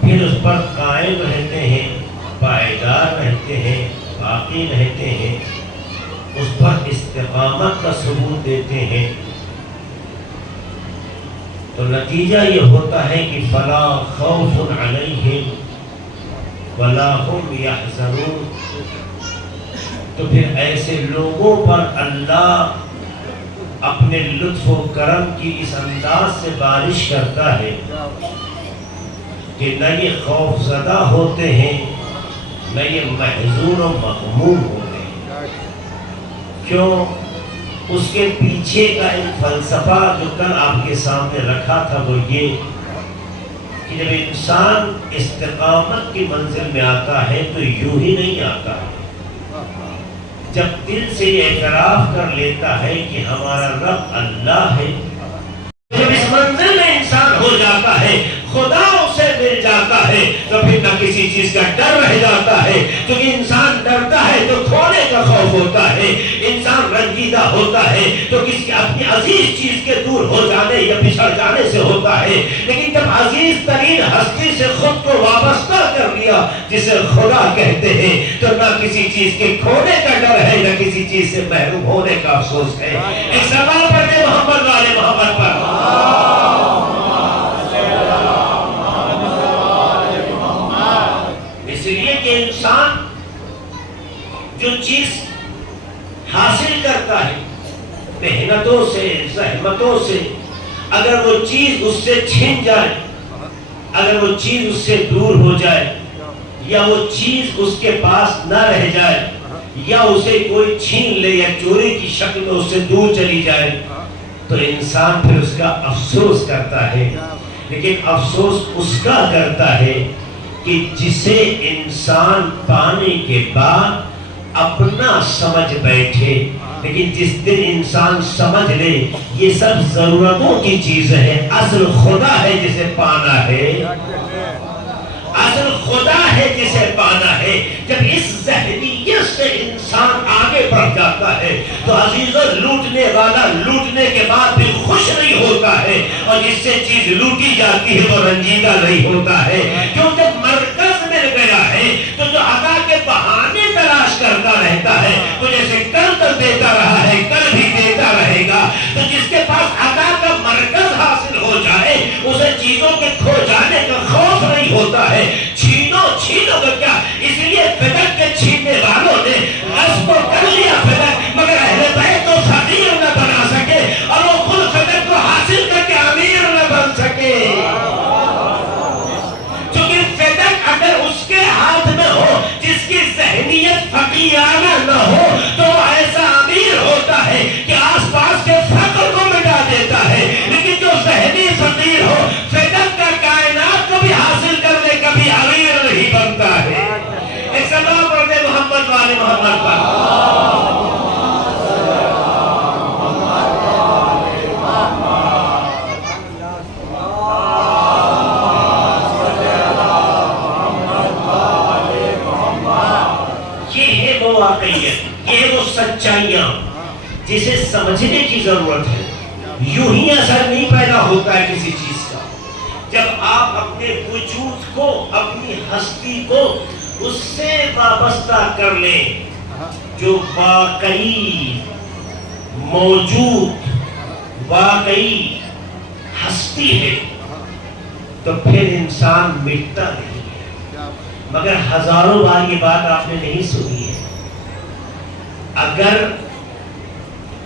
پھر اس پر قائم رہتے ہیں، پائیدار رہتے ہیں، باقی رہتے ہیں، اس پر استقامت کا ثبوت دیتے ہیں، تو نتیجہ یہ ہوتا ہے کہ فلا خوف علیہم ولا هم یحزنون۔ تو پھر ایسے لوگوں پر اللہ اپنے لطف و کرم کی اس انداز سے بارش کرتا ہے کہ نہ یہ خوف زدہ ہوتے ہیں، نہ یہ محزون و مغموم ہوتے ہیں۔ کیوں؟ اس کے پیچھے کا ایک فلسفہ جو کل آپ کے سامنے رکھا تھا وہ یہ کہ جب انسان استقامت کی منزل میں آتا ہے تو یوں ہی نہیں آتا ہے، جب دل سے یہ اعتراف کر لیتا ہے کہ ہمارا رب اللہ ہے، جب اس منزل میں انسان ہو جاتا ہے، خدا اسے مل جاتا ہے، تو پھر نہ کسی چیز کا ڈر رہ جاتا ہے، کیونکہ انسان ڈرتا ہے تو کھونے کا خوف ہوتا ہے، انسان رنجیدہ ہوتا ہے تو کسی اپنی عزیز چیز کے دور ہو جانے یا بچھڑ جانے سے ہوتا ہے، لیکن جب عزیز ترین ہستی سے خود کو وابستہ کر لیا جسے خدا کہتے ہیں، تو نہ کسی چیز کے کھونے کا ڈر ہے، نہ کسی چیز سے محروم ہونے کا افسوس ہے۔ ایک سوال پڑھتے محمد والے محمد پر، اس لیے کہ انسان جو چیز حاصل کرتا ہے محنتوں سے، زحمتوں سے، اگر وہ چیز اس سے چھن جائے، اگر وہ چیز اس سے دور ہو جائے، یا وہ چیز اس کے پاس نہ رہ جائے، یا اسے کوئی چھین لے یا چوری کی شکل میں اس سے دور چلی جائے، تو انسان پھر اس کا افسوس کرتا ہے، لیکن افسوس اس کا کرتا ہے کہ جسے انسان پانے کے بعد اپنا سمجھ بیٹھے، لیکن جس دن انسان سمجھ لے یہ سب ضرورتوں کی چیز ہے، اصل خدا ہے جسے پانا ہے، اصل خدا ہے جسے پانا ہے، جب اس ذہنیت سے انسان آگے بڑھ جاتا ہے تو عزیزوں لوٹنے والا لوٹنے کے بعد بھی خوش نہیں ہوتا ہے، اور جس سے چیز لوٹی جاتی ہے وہ رنجیدہ نہیں ہوتا ہے، کیوں جب مرکز مل گیا ہے تو جو عطا کے بہانے تلاش کرتا رہتا ہے وہ جیسے کل تک دیتا رہا ہے کل بھی دیتا رہے گا، تو جس کے پاس عطا کا مرکز حاصل ہو جائے اسے چیزوں کے کھو جانے کا خوف نہیں ہوتا ہے، چھینو کا کیا، اس لیے فدق کے چھیننے والوں نے غصب کو کر لیا فدق، مگر اہل بیت کو فقیر نہ بنا سکے اور وہ خود فدق کو حاصل کر کے امیر نہ بن سکے، چونکہ فدق اگر اس کے ہاتھ میں ہو جس کی ذہنیت فقیرانہ نہ ہو تو وہ ایسا امیر ہوتا ہے کہ آس پاس کے فقر کو مٹا دیتا ہے، لیکن جو ذہنی فقیر ہو فدق کا کائنات کو بھی حاصل کر لے کبھی امیر نہیں بنتا ہے۔ ایک سلام پڑھتے محمد والے محمد پر، یہ ہے وہ واقعیت، یہ ہے وہ سچائیاں جسے سمجھنے کی ضرورت ہے، یوں ہی اثر نہیں پیدا ہوتا ہے کسی چیز کا، جب آپ اپنے وجود کو، اپنی ہستی کو اس سے وابستہ کر لیں جو واقعی موجود واقعی ہستی ہے، تو پھر انسان مٹتا نہیں ہے۔ مگر ہزاروں بار یہ بات آپ نے نہیں سنی ہے، اگر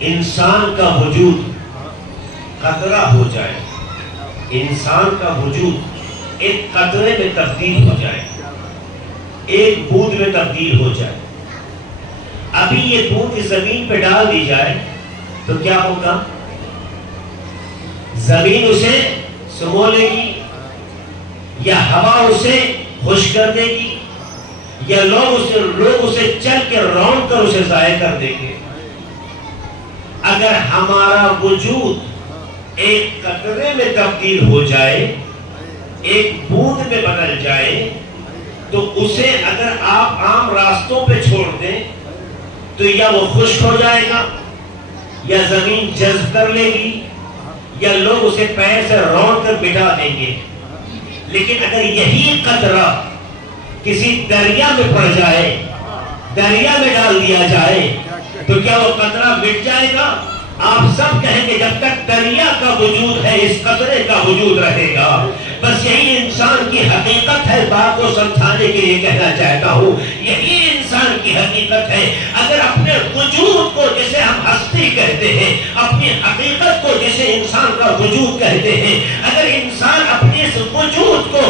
انسان کا وجود قطرہ ہو جائے، انسان کا وجود ایک قطرے میں تبدیل ہو جائے، ایک بوند میں تبدیل ہو جائے، ابھی یہ بوند زمین پہ ڈال دی جائے تو کیا ہوگا؟ زمین اسے سمو لے گی، یا ہوا اسے خشک کر دے گی، یا لوگ اسے چل کے رون کر اسے ضائع کر دیں گے۔ اگر ہمارا وجود ایک قطرے میں تبدیل ہو جائے، ایک بوند میں بدل جائے، تو اسے اگر آپ عام راستوں پہ چھوڑ دیں تو یا وہ خشک ہو جائے گا، یا زمین جذب کر لے گی، یا لوگ اسے پیر سے رون کر مٹا دیں گے۔ لیکن اگر یہی قطرہ کسی دریا میں پڑ جائے، دریا میں ڈال دیا جائے، تو کیا وہ قطرہ مٹ جائے گا؟ آپ سب کہیں گے جب تک دریا کا وجود ہے اس قطرے کا وجود رہے گا۔ بس یہی انسان کی حقیقت ہے، بات کو سمجھانے کے لیے کہنا چاہتا ہوں، یہی انسان کی حقیقت ہے۔ اگر اپنے وجود کو جسے ہم ہستی کہتے ہیں، اپنی حقیقت کو جسے انسان کا وجود کہتے ہیں، اگر انسان اپنے اس وجود کو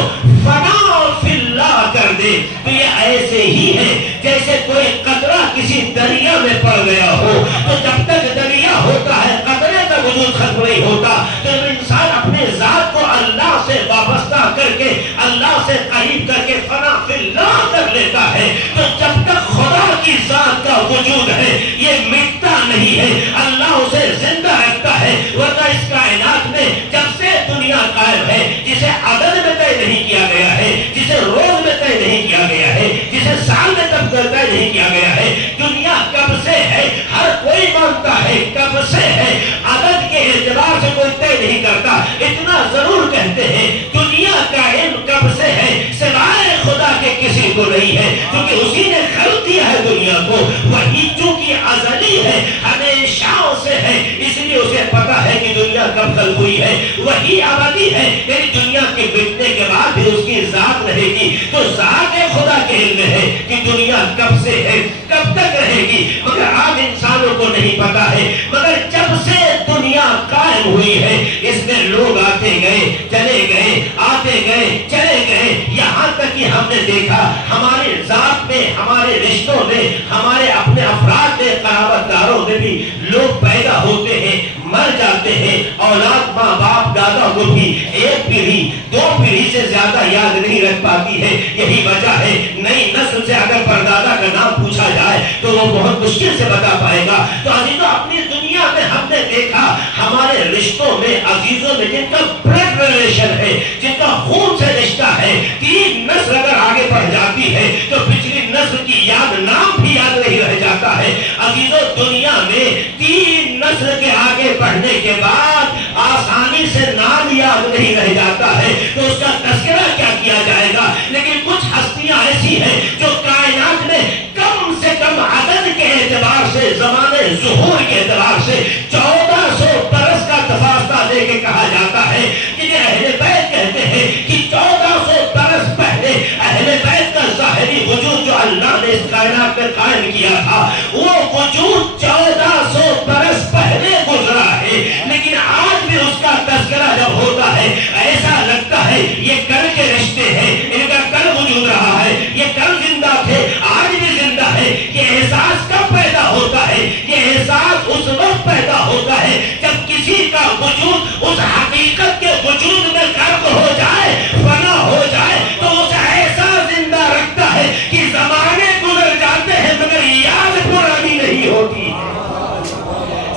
فنا فی اللہ کر دے تو یہ ایسے ہی ہے جیسے کوئی قطرہ کسی دریا میں پڑ گیا ہو۔ تو جب تک دریا ہوتا ہے قطرے کا وجود ختم نہیں ہوتا، تو انسان اپنے ذات کو اللہ سے وابستہ کر کے، اللہ سے قریب کر کے فنا فی اللہ کر لیتا ہے۔ تو جب تک خدا کی ذات کا وجود ہے یہ مٹتا نہیں ہے، اللہ اسے زندہ رکھتا ہے۔ ورنہ اس کائنات میں جب سے دنیا قائم ہے، جسے عدد میں طے نہیں کیا گیا ہے، جسے روز میں طے نہیں کیا گیا ہے، جسے سال میں تب طے نہیں کیا گیا ہے، دنیا کب سے ہے ہر کوئی مانتا ہے، کب سے ہے عدد کے اعتبار سے کوئی طے نہیں کرتا۔ اتنا ضرور کہتے ہیں دنیا کا علم کب سے ہے سوائے خدا کے کسی کو نہیں ہے، کیونکہ اسی نے خلق دیا ہے دنیا کو۔ وہی چونکہ ازلی ہے، ہمیشہ سے ہے، اس لیے اسے پتا ہے کہ دنیا کب خلق ہوئی ہے۔ وہی ابدی ہے، یعنی دنیا کے مٹنے کے بعد بھی اس کی ذات رہے گی۔ تو ذات خدا کے علم ہے کہ دنیا کب سے ہے، کب تک رہے گی، مگر عام انسانوں کو نہیں پتا ہے۔ مگر جب سے دنیا قائم ہوئی ہے اس میں لوگ آتے گئے چلے گئے، آتے گئے چلے گئے، یہاں تک کہ ہم نے دیکھا ہمارے ذات میں، ہمارے رشتوں میں، ہمارے اپنے افراد میں، قرابت داروں میں بھی لوگ پیدا ہوتے ہیں، مر جاتے ہیں۔ اولاد ماں باپ دادا کو بھی ایک پیڑھی دو پیڑھی سے زیادہ یاد نہیں رکھ پاتی ہے۔ یہی وجہ ہے نئی نسل سے اگر پردادا کا نام پوچھا جائے تو وہ بہت مشکل سے بتا پائے گا۔ تو عزیزوں اپنی دنیا میں ہم نے دیکھا ہمارے رشتوں میں، عزیزوں میں جن کا بلڈ ریلیشن ہے، جن کا خون سے رشتہ ہے، تین نسل اگر آگے بڑھ جاتی ہے تو پچھلی نسل کی یاد نام بھی یاد نہیں رہ جاتا ہے۔ عزیزوں دنیا میں تین نسل کے آگے بڑھنے کے بعد آسانی سے نام یاد نہیں رہ جاتا ہے، تو اس کا تذکرہ کیا کیا جائے گا؟ لیکن کچھ ہستیاں ایسی ہیں جو کائنات میں کم سے کم عدد کے اعتبار سے، زمانے ظہور کے اعتبار سے 1400 برس کا تفاصلہ دے کے کہا جاتا ہے، جنہیں اہل بیت کہتے ہیں کہ 1400 برس پہلے اہل بیت کا ظاہری وجود جو اللہ نے اس کائنات میں قائم کیا تھا وہ وجود 1400 برس پہلے گزرا ہے، لیکن آج بھی اس کا تذکرہ جب ہوتا ہے ایسا لگتا ہے یہ کل کے رشتے ہیں، ان کا کل وجود رہا ہے، یہ کل زندہ تھے آج بھی زندہ ہے۔ یہ احساس کب پیدا ہوتا ہے؟ یہ احساس اس وقت پیدا ہوتا ہے جب کسی کا وجود اس حقیقت کے وجود میں غرق ہو جائے، فنا ہو جائے، تو اسے ایسا زندہ رکھتا ہے کہ زمانے گزر جاتے ہیں مگر یاد پرانی نہیں ہوتی۔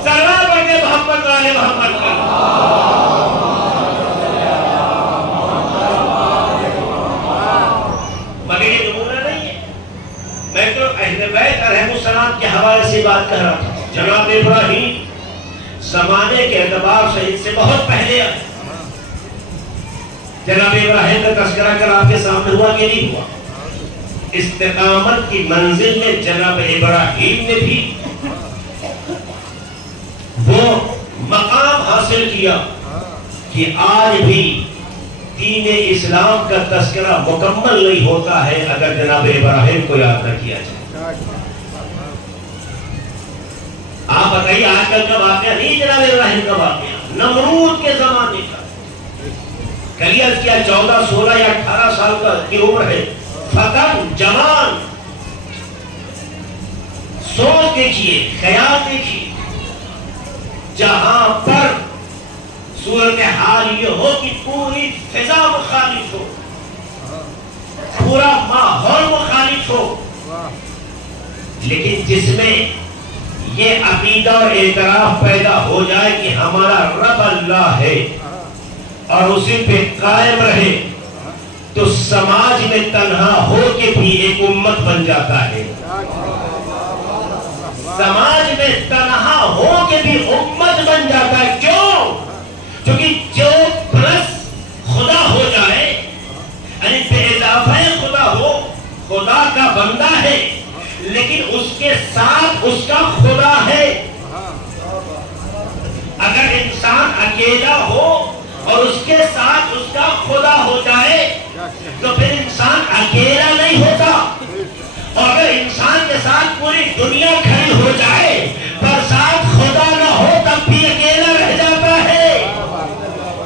سلام علیہ محمد والے محمد کا مگر یہ نمونہ نہیں ہے۔ میں تو اہل بیت علیہ السلام کے حوالے سے بات کر رہا تھا۔ جناب ابراہیم زمانے کے اعتبار سے ان سے بہت پہلے آئے۔ جناب ابراہیم کا تذکرہ کر آپ کے سامنے ہوا کہ نہیں ہوا؟ استقامت کی منزل میں جناب ابراہیم نے بھی وہ مقام حاصل کیا کہ آج بھی دین اسلام کا تذکرہ مکمل نہیں ہوتا ہے اگر جناب ابراہیم کو یاد نہ کیا جائے۔ آپ بتائیے آج کل کا واقعہ نہیں جناب ابراہیم کا واقعہ، نمرود کے زمانے کا۔ کلی عرض کیا 14 16 یا 18 سال کی عمر ہے، فتن جوان، سوچ دیکھیے، خیال دیکھیے، جہاں پر صورتحال یہ ہو کہ پوری فضا مخالف ہو، پورا ماحول مخالف ہو، لیکن جس میں یہ عقیدہ اور اعتراف پیدا ہو جائے کہ ہمارا رب اللہ ہے اور اسی پہ قائم رہے، تو سماج میں تنہا ہو کے بھی ایک امت بن جاتا ہے۔ سماج میں تنہا ہو کے بھی امت بن جاتا ہے۔ کیوں؟ کیونکہ جو پرس خدا ہو جائے بے اضافہ خدا ہو، خدا کا بندہ ہے لیکن اس کے ساتھ اس کا خدا ہے۔ اگر انسان اکیلا ہو اور اس کے ساتھ اس کا خدا ہو جائے تو پھر انسان اکیلا نہیں ہوتا، اور اگر انسان کے ساتھ پوری دنیا کھڑی ہو جائے پر ساتھ خدا نہ ہو تب بھی اکیلا رہ جاتا ہے۔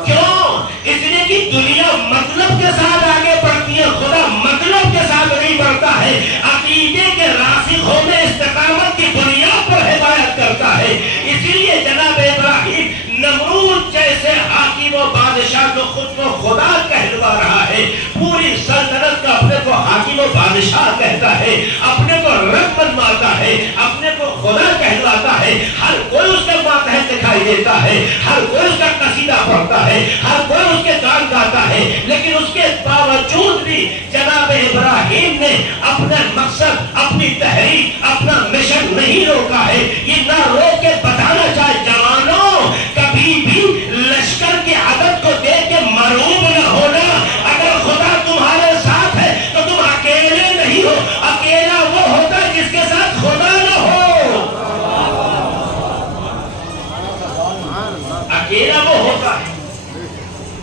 کیوں؟ اس لیے کہ دنیا مطلب کے ساتھ آگے بڑھتی ہے، خدا مطلب کے ساتھ نہیں بڑھتا ہے۔ عقیدے کے راسخ ہونے استقامت کی بنیاد پر ہدایت کرتا ہے۔ اسی لیے جناب ابراہیم نمرود جیسے حاکم و بادشاہ کو خود کو خدا کہلوا رہا ہے، پوری سلطنت کا اپنے کو حاکم و بادشاہ کہتا ہے، اپنے کو رب منواتا ہے، اپنے کو خدا کہلواتا ہے۔ ہر کوئی اس کے ماتحت دکھائی دیتا ہے، ہر کوئی اس کا قصیدہ پڑھتا ہے، ہر کوئی اس کے گان گاتا ہے، لیکن اس کے باوجود بھی جناب ابراہیم نے اپنا مقصد، اپنی تحریک، اپنا مشن نہیں روکا ہے۔ یہ نہ روک کے بتانا چاہے جوانوں، کبھی بھی لشکر کی عدد کو دیکھ کے مرعوب نہ ہونا۔ اگر خدا تمہارے ساتھ ہے تو تم اکیلے نہیں ہو، اکیلا وہ ہوتا ہے جس کے ساتھ خدا نہ ہو۔ اکیلا وہ ہوتا ہے۔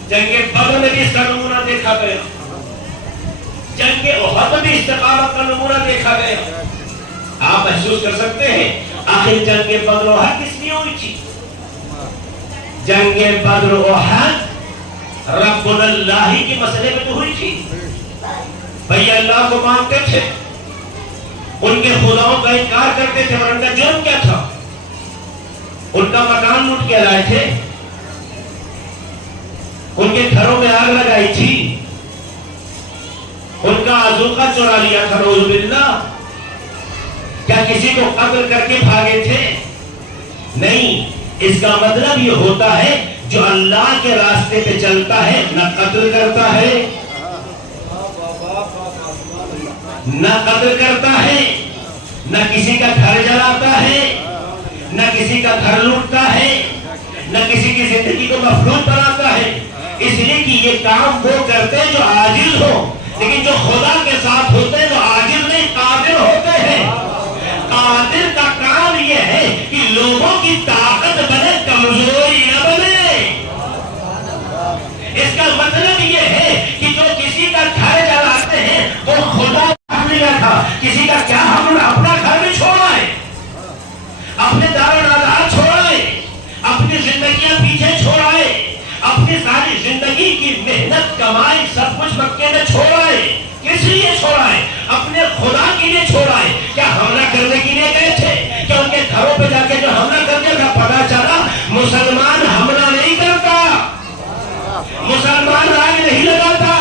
جنگ بدر میں بھی اس کا نمونہ دیکھا گیا، جنگ احد میں بھی استقامت کا نمونہ دیکھا گیا۔ آپ محسوس کر سکتے ہیں آخر جنگ بدر و احد کس لیے ہوئی تھی؟ جنگ بدر و احد رب اللہ کے مسئلے میں تو ہوئی تھی۔ بھئی اللہ کو مانتے تھے، ان کے خداؤں کا انکار کرتے تھے، اور ان کا جرم کیا تھا؟ ان کا مکان لوٹ کے لائے تھے، ان کے گھروں میں آگ لگائی تھی، ان کا عزوقہ چورا لیا تھا، نعوذ باللہ۔ کیا کسی کو قتل کر کے بھاگے تھے؟ نہیں۔ اس کا مطلب یہ ہوتا ہے جو اللہ کے راستے پہ چلتا ہے نہ قتل کرتا ہے، نہ قتل کرتا ہے، نہ کسی کا گھر جلاتا ہے، نہ کسی کا گھر لوٹتا ہے، نہ کسی کی زندگی کو مفلوج بناتا ہے۔ اس لیے کہ یہ کام وہ کرتے ہیں جو عاجز ہو، لیکن جو خدا کے ساتھ ہوتے ہیں وہ عاجز نہیں، قادر ہوتے ہیں۔ قادر کا کام یہ ہے کہ لوگوں کی طاقت بنے، کمزوری نہ بنے۔ اس کا مطلب یہ ہے کہ جو کسی کا گھر جلاتے ہیں وہ خدا لیا تھا، کسی کا کیا ہم اپنا گھر بھی چھوڑائے، اپنے دار و ندار چھوڑائے، اپنی زندگیاں پیچھے چھوڑائے، اپنی ساری زندگی کی محنت کمائی سب کچھ مکے میں چھوڑائے۔ کس لیے چھوڑائے؟ اپنے خدا کے لیے چھوڑائے۔ کیا حملہ کرنے کے لیے گئے تھے؟ کہ ان کے گھروں پہ جا کے جو حملہ کر دیا تھا؟ پتا چلا مسلمان حملہ نہیں کرتا، مسلمان آگ نہیں لگاتا،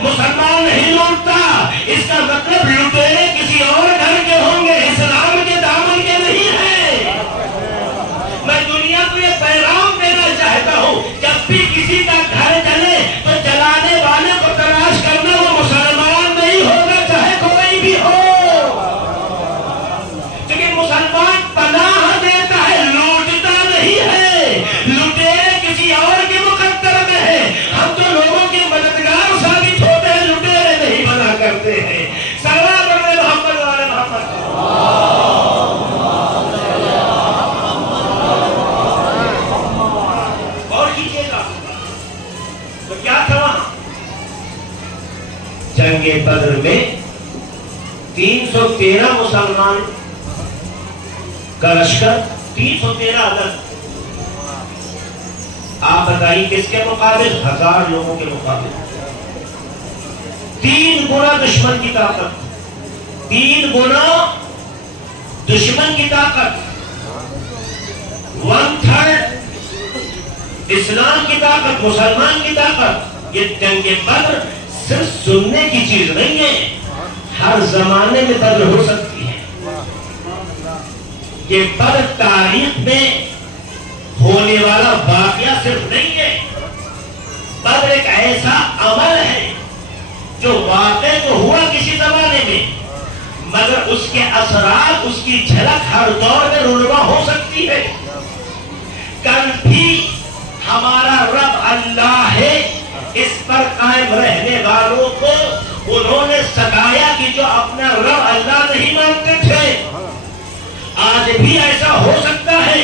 مسلمان نہیں لوٹتا۔ اس کا مطلب لٹیرے کسی اور گھر کے ہوں گے، اسلام کے دامن کے نہیں ہیں۔ میں دنیا کو یہ پیغام دینا چاہتا ہوں، جب بھی کسی کا گھر جلے تو جلانے والے کو تلاش کرنا، وہ مسلمان نہیں ہوگا چاہے کوئی بھی ہو، کیونکہ مسلمان پناہ دیتا ہے، لوٹتا نہیں ہے۔ لٹیرے کسی اور کے مقدر میں ہے، ہم تو لوگوں کے مددگار ثابت ہوتے ہیں، لٹیرے نہیں بنا کرتے ہیں۔ سلام علیہ محمد والے محمد۔ اور کیجئے گا تو کیا تھا وہاں؟ جنگ بدر میں 313 مسلمان کا لشکر، 313 عدد۔ آپ بتائیے کس کے مقابل؟ 1000 لوگوں کے مقابل 3 گنا دشمن کی طاقت، 3 گنا دشمن کی طاقت، 1/3 اسلام کی طاقت، مسلمان کی طاقت۔ یہ جنگ بدر صرف سننے کی چیز نہیں ہے، ہر زمانے میں بدر ہو سکتی ہے۔ یہ بدر تاریخ میں ہونے والا واقعہ صرف نہیں ہے، بدر ایک ایسا عمل ہے جو واقع تو ہوا کسی زمانے میں، مگر اس کے اثرات، اس کی جھلک ہر دور میں رونما ہو سکتی ہے۔ کل بھی ہمارا رب اللہ ہے، اس پر قائم رہنے والوں کو آج بھی ایسا ہو سکتا ہے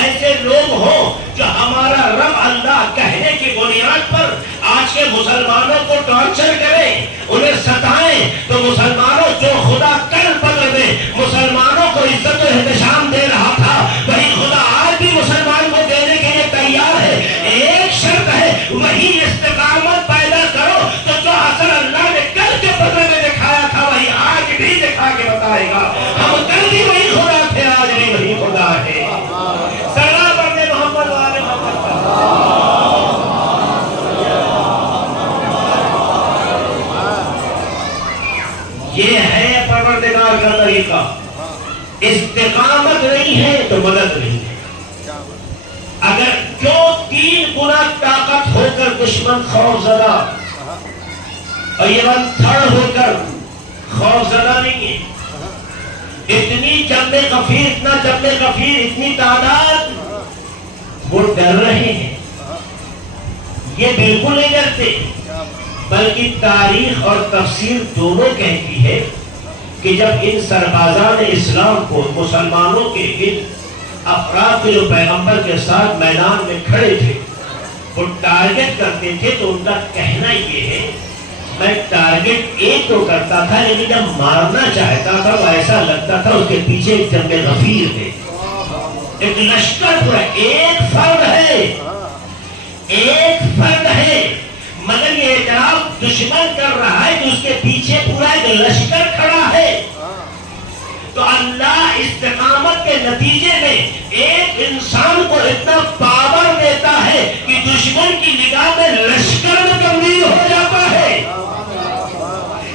ایسے لوگ ہوں جو ہمارا رب اللہ کہنے کی بنیاد پر آج کے مسلمانوں کو ٹارچر کریں، انہیں ستائیں، تو مسلمانوں جو خدا کل بدل دے مسلمانوں کو عزت و احتشام دے رہا تھا وہی خدا آج بھی مسلمان کو دینے کے لیے تیار ہے۔ ایک شرط ہے، وہی استقامت پیدا کرو تو جو اثر اللہ نے کل کے بدلے میں دکھایا تھا وہی آج بھی دکھا کے بتائے گا۔ ہم کل بھی وہی خدا تھے، آج بھی وہی خدا ہے۔ سلام پڑھنے محمد والے محمد پر۔ یہ ہے پروردگار کا طریقہ۔ استقامت نہیں ہے تو مدد نہیں ہے۔ اگر جو 3 گنا طاقت ہو کر دشمن خوف زدہ اور یہ 1/3 ہو کر خوف زدہ نہیں ہے، اتنی جنب غفیر، اتنا جنب غفیر، اتنی تعداد، وہ ڈر رہے ہیں۔ یہ بالکل نہیں ڈرتے، بلکہ تاریخ اور تفسیر دونوں کہتی ہے کہ جب ان سربازان اسلام کو مسلمانوں کے ان افراد کے جو پیغمبر کے ساتھ میدان میں کھڑے تھے وہ ٹارگٹ کرتے تھے تو ان کا کہنا یہ ہے میں ٹارگٹ ایک تو کرتا تھا لیکن جب مارنا چاہتا تھا وہ ایسا لگتا تھا اس کے پیچھے ایک جنگ غفیر ہے، ایک لشکر پورا، ایک فرد ہے، ایک فرد ہے، مگر یہ اعتراف دشمن کر رہا ہے کہ اس کے پیچھے پورا ایک لشکر کھڑا ہے۔ تو اللہ استقامت کے نتیجے میں ایک انسان کو اتنا پاور دیتا ہے کہ دشمن کی نگاہ میں لشکر میں تبدیل ہو جاتا ہے۔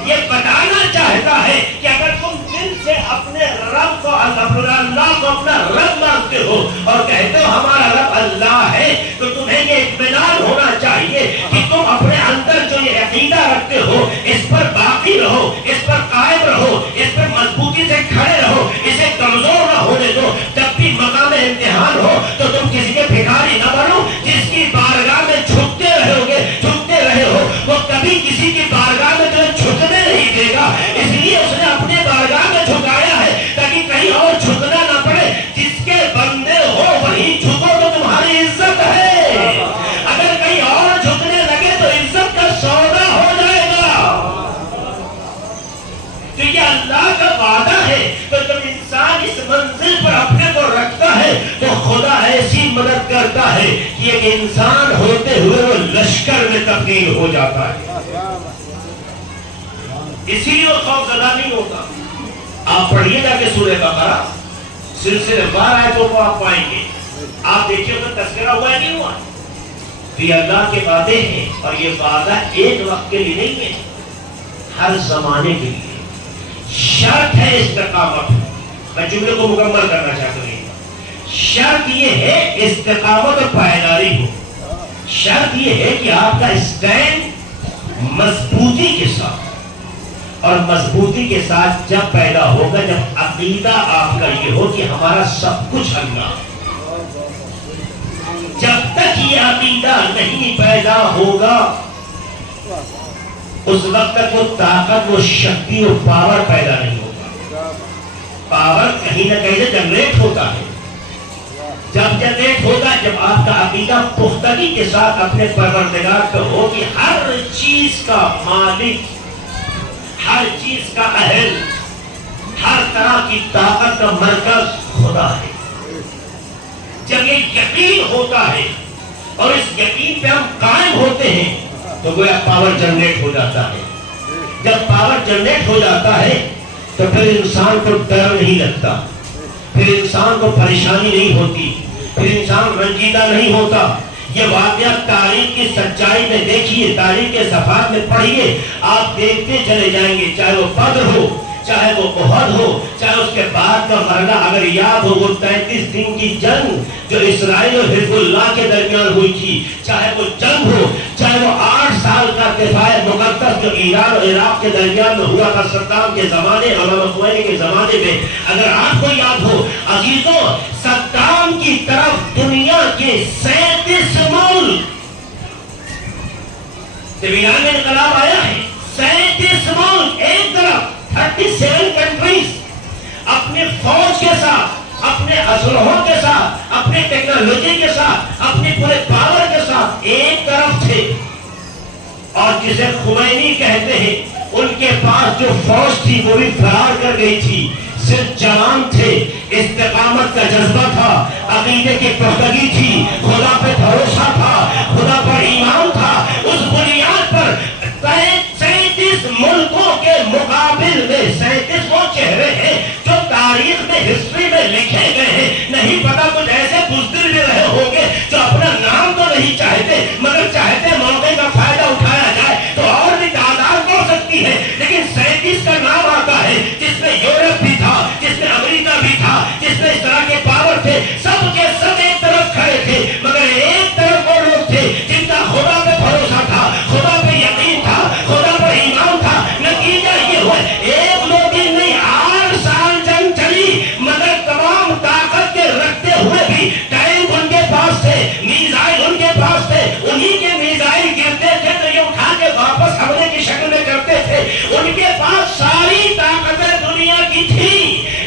یہ بتانا چاہتا ہے کہ اگر تم دل سے اپنے رب کو اللہ کو اپنا رب مانتے ہو اور کہتے ہو ہمارا رب اللہ ہے تو تمہیں یہ اطمینان ہونا چاہیے کہ تم اپنے اندر جو یہ عقیدہ رکھتے ہو اس پر باقی رہو، اس پر قائم رہو، اس پر مضبوطی سے کھڑے رہو، اسے کمزور نہ ہونے دو۔ جب بھی مقام امتحان ہو تو تم کسی کے بھکاری نہ بنو، جس کی بارگاہ میں جھکتے رہو گے، جھکتے رہے ہو، وہ کبھی کسی کی بارگاہ میں تمہیں جھکنے نہیں دے گا۔ اس لیے اس نے اپنے بارگاہ میں جھکایا ہے تاکہ کہیں اور جھکنا نہ پڑے۔ جس کے بندے ہو وہی جھکو تو تمہاری عزت ہے، اگر کہیں اور جھکنے لگے تو عزت کا سودا ہو جائے گا۔ تو یہ اللہ کا وعدہ ہے، تو جب انسان اس منزل پر اپنے کو رکھتا ہے تو خدا ایسی مدد کرتا ہے کہ ایک انسان ہوتے ہوئے وہ لشکر میں تبدیل ہو جاتا ہے۔ اسی لیے وہ خوف زدہ نہیں ہوتا۔ آپ پڑھیے جا کے سورہ بقرہ سلسلے وار آیتوں کو آپ پائیں گے، آپ دیکھیے اس کا تذکرہ ہوا نہیں ہوا۔ یہ اللہ کے وعدے ہیں اور یہ وعدہ ایک وقت کے لیے نہیں ہے، ہر زمانے کے لیے۔ شرط ہے استقامت، میں جملے کو مکمل کرنا چاہتا ہوں۔ شرط یہ ہے استقامت اور پائیداری ہو۔ شرط یہ ہے کہ آپ کا اسٹینڈ مضبوطی کے ساتھ، اور مضبوطی کے ساتھ جب پیدا ہوگا جب عقیدہ آپ کا یہ ہو کہ ہمارا سب کچھ اللہ۔ جب تک یہ عقیدہ نہیں پیدا ہوگا اس وقت تک وہ طاقت، وہ شکتی، وہ پاور پیدا نہیں ہوگا۔ پاور کہیں نہ کہیں سے جنریٹ ہوتا ہے۔ جب جنریٹ ہوگا جب آپ کا عقیدہ پختگی کے ساتھ اپنے پروردگار کا ہو کہ ہر چیز کا مالک، ہر چیز کا اہل، ہر طرح کی طاقت کا مرکز خدا ہے۔ جب یہ یقین ہوتا ہے اور اس یقین پہ ہم قائم ہوتے ہیں تو گویا پاور جنریٹ ہو جاتا ہے۔ جب پاور جنریٹ ہو جاتا ہے تو پھر انسان کو ڈر نہیں لگتا، پھر انسان کو پریشانی نہیں ہوتی، پھر انسان رنجیدہ نہیں ہوتا۔ یہ واقعہ تاریخ کی سچائی میں دیکھیے، تاریخ کے صفحات میں پڑھیے، آپ دیکھتے چلے جائیں گے، چاہے وہ بدر ہو، چاہے وہ احد ہو، چاہے اس کے بعد کا مرحلہ اگر یاد ہو وہ 33 دن کی جنگ جو اسرائیل اور حزب اللہ کے درمیان ہوئی تھی، چاہے وہ جنگ ہو، چاہے وہ 8 سال کا دفاع مقدس جو ایران اور عراق کے درمیان میں ہوا تھا صدام کے زمانے، علامہ خمینی کے زمانے میں، اگر آپ کو یاد ہو عزیزوں، صدام کی طرف دنیا کے 37 ملک جب ایران میں انقلاب آیا ہے، 37 ملک ایک طرف 37 کنٹریز اپنے اپنے فوج کے ساتھ، اپنے اسلحوں کے ساتھ، اپنی ٹیکنالوجی کے ساتھ، اپنے پورے پاور کے ساتھ ایک طرف تھے، اور جسے خمینی کہتے ہیں ان کے پاس جو فوج تھی وہ بھی فرار کر گئی تھی، صرف جوان تھے، استقامت کا جذبہ تھا، عقیدے کی پختگی تھی، خدا پہ بھروسہ تھا، خدا پر ایمان تھا، اس بنیاد پر 37 ملکوں کے مقابل میں 37 وہ چہرے ہیں جو تاریخ میں، ہسٹری میں لکھے گئے ہیں۔ نہیں پتا کچھ ایسے بزدل بھی رہے ہوں گے جو اپنا نام تو نہیں چاہتے مگر چاہتے موقع کا فائدہ اٹھایا جائے تو اور بھی تعداد ہو سکتی ہے، لیکن 37 کا نام آتا ہے جس میں یورپ بھی تھا، جس میں امریکہ بھی تھا، جس میں اس طرح کے پاور تھے، سب کے سب ایک طرف کھڑے تھے، مگر ایک طرف وہ لوگ تھے جن کا خدا پہ بھروسہ تھا، خدا پہ یقین تھا، خدا پر ایمان تھا۔ نتیجہ یہ ہوا ایک دو دن نہیں 8 سال جنگ چلی، مگر تمام طاقت کے رکھتے ہوئے بھی ٹینک ان کے پاس تھے، میزائل ان کے پاس تھے، انہی کے میزائل گرتے تھے تو یہ اٹھا کے واپس حملے کی شکل میں کرتے تھے۔ ان کے پاس ساری طاقتیں دنیا کی تھی،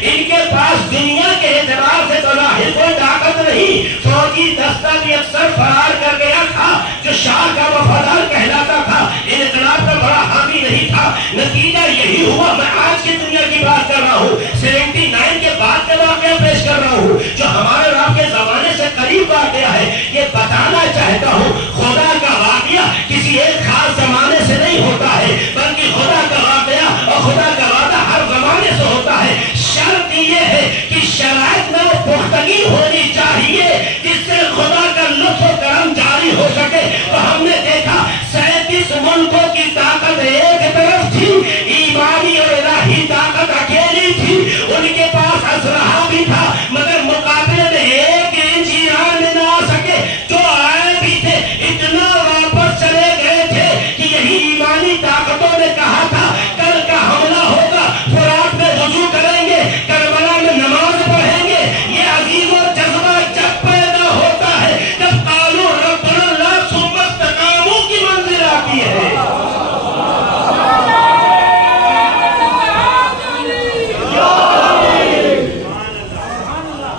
ان کے پاس دنیا کے اعتبار سے تو ظاہر کوئی طاقت نہیں، فوجی دستہ بھی اکثر فرار کر گیا تھا، جو شاہ کا وفادار کہلاتا تھا، انقلاب کا بڑا حامی نہیں تھا۔ نتیجہ یہی ہوا، میں آج کی دنیا کی بات کر رہا ہوں، 79 کے بعد کا واقعہ پیش کر رہا ہوں جو ہمارے رب کے زمانے سے قریب واقعہ ہے۔ یہ بتانا چاہتا ہوں خدا کا واقعہ کسی ایک خاص زمانے سے نہیں ہوتا ہے، بلکہ خدا کا واقعہ اور خدا کا وعدہ ہر زمانے سے ہوتا ہے۔ شرط یہ ہے کہ شرائط میں وہ پختگی ہونی چاہیے جس سے خدا کا لطف و کرم جاری ہو سکے۔ تو ہم نے دیکھا 37 ملکوں کی طاقت ایک طرف تھی، ایمانی اور الہی طاقت اکیلی تھی، ان کے پاس اسلحہ بھی تھا، مگر مقابلے میں ایک انچ ایران میں نہ آ سکے، جو آئے بھی تھے اتنا واپس چلے گئے تھے کہ یہی ایمانی طاقتوں نے کہا تھا کل کا حملہ ہوگا، فرات میں وضو کریں گے، کربلا میں نماز پڑھیں گے۔ یہ عظیم و جذبہ جب پیدا ہوتا ہے جب قالوا ربنا لا ثم استقاموا کی منزل آتی ہے۔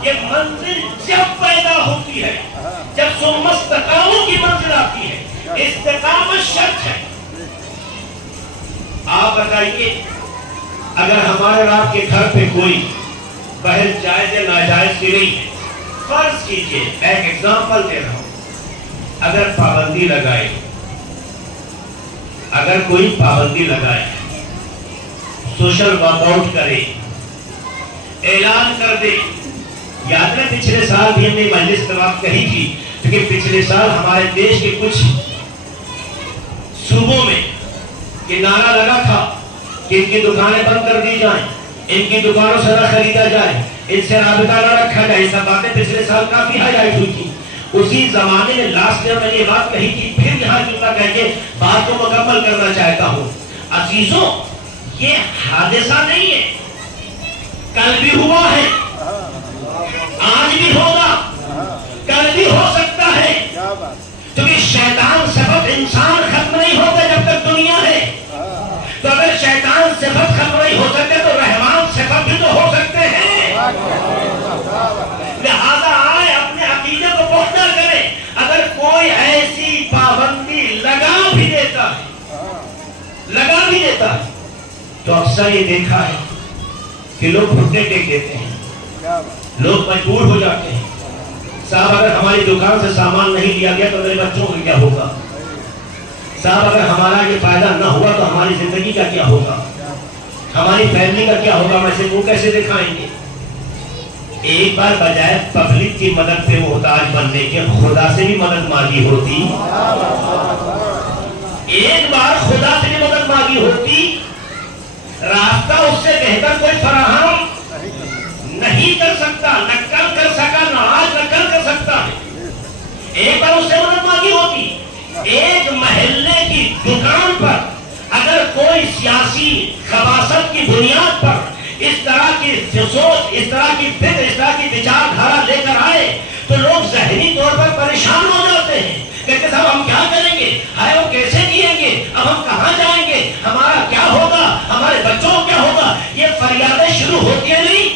یہ منزل جب پیدا ہوتی ہے جب ثم استقاموا کی منزل آتی ہے، استقامت شرط ہے۔ آپ بتائیے اگر ہمارے آپ کے گھر پہ کوئی بہن جائز یا ناجائز کی نہیں ہے، فرض کیجئے، ایک ایگزامپل دے رہا ہوں، اگر پابندی لگائے، اگر کوئی پابندی لگائے، سوشل واک آؤٹ کرے، اعلان کر دے۔ یاد ہے پچھلے سال بھی ہم نے مجلس میں بات کہی تھی، کیونکہ پچھلے سال ہمارے دیش کے کچھ صوبوں میں یہ نعرہ لگا تھا کہ ان کی دکانیں بند کر دی جائیں، ان کی دکانوں سے نہ خریدا جائے، ان سے رابطہ نہ رکھا جائے۔ سب باتیں پچھلے سال کافی ہائی لائٹ ہوئی تھی۔ اسی زمانے میں لاسٹ ایئر میں نے یہ بات کہی تھی، پھر یہاں جملہ کہہ کے بات کو مکمل کرنا چاہتا ہوں۔ عزیزوں، یہ حادثہ نہیں ہے، کل بھی ہوا ہے، آج بھی ہوگا، کل بھی ہو سکتا ہے، کیونکہ شیطان صفت انسان ختم نہیں ہوتا جب تک دنیا ہے۔ تو اگر شیطان صفت ختم نہیں ہو سکتے تو رحمان صفت بھی تو ہو سکتے ہیں۔ لہذا آئے اپنے عقیدے کو پختہ کرے۔ اگر کوئی ایسی پابندی لگا بھی دیتا ہے تو اکثر یہ دیکھا ہے کہ لوگ گھٹنے ٹیک دیتے ہیں، لوگ مجبور ہو جاتے ہیں۔ صاحب اگر ہماری دکان سے سامان نہیں لیا گیا تو میرے بچوں کا کیا ہوگا؟ صاحب اگر ہمارا یہ فائدہ نہ ہوا تو ہماری زندگی کا کیا ہوگا؟ ہماری فیملی کا کیا ہوگا؟ ویسے وہ کیسے دکھائیں گے؟ ایک بار بجائے پبلک کی مدد پہ محتاج بننے کے خدا سے بھی مدد مانگی ہوتی، ایک بار خدا سے بھی مدد مانگی ہوتی، راستہ اس سے بہتر کوئی فراہم نہیں کر سکتا، نہ کل کر سکا، نہ آج، نہ کل کر سکتا ہے۔ ایک بار اس سے مدد مانگی ہوتی۔ ایک محلے کی دکان پر اگر کوئی سیاسی خباثت کی بنیاد پر اس طرح کی سوچ، اس طرح کی فکر، اس طرح کی وچار دھارا لے کر آئے تو لوگ ذہنی طور پر پریشان ہو جاتے ہیں، کہتے صاحب ہم کیا کریں گے، ہائے وہ کیسے کییں گے، اب ہم کہاں جائیں گے، ہمارا کیا ہوگا، ہمارے بچوں کو کیا ہوگا۔ یہ فریادیں شروع ہوتی ہیں نہیں،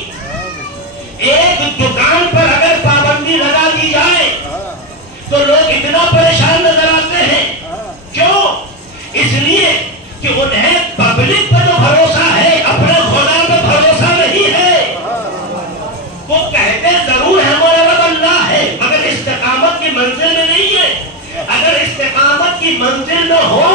کہ انہیں پبلک پر جو بھروسہ ہے اپنے خدا پہ بھروسہ نہیں ہے. وہ کہتے ضرور ہمارا رب اللہ ہے مگر استقامت کی منزل میں نہیں ہے. اگر استقامت کی منزل میں ہو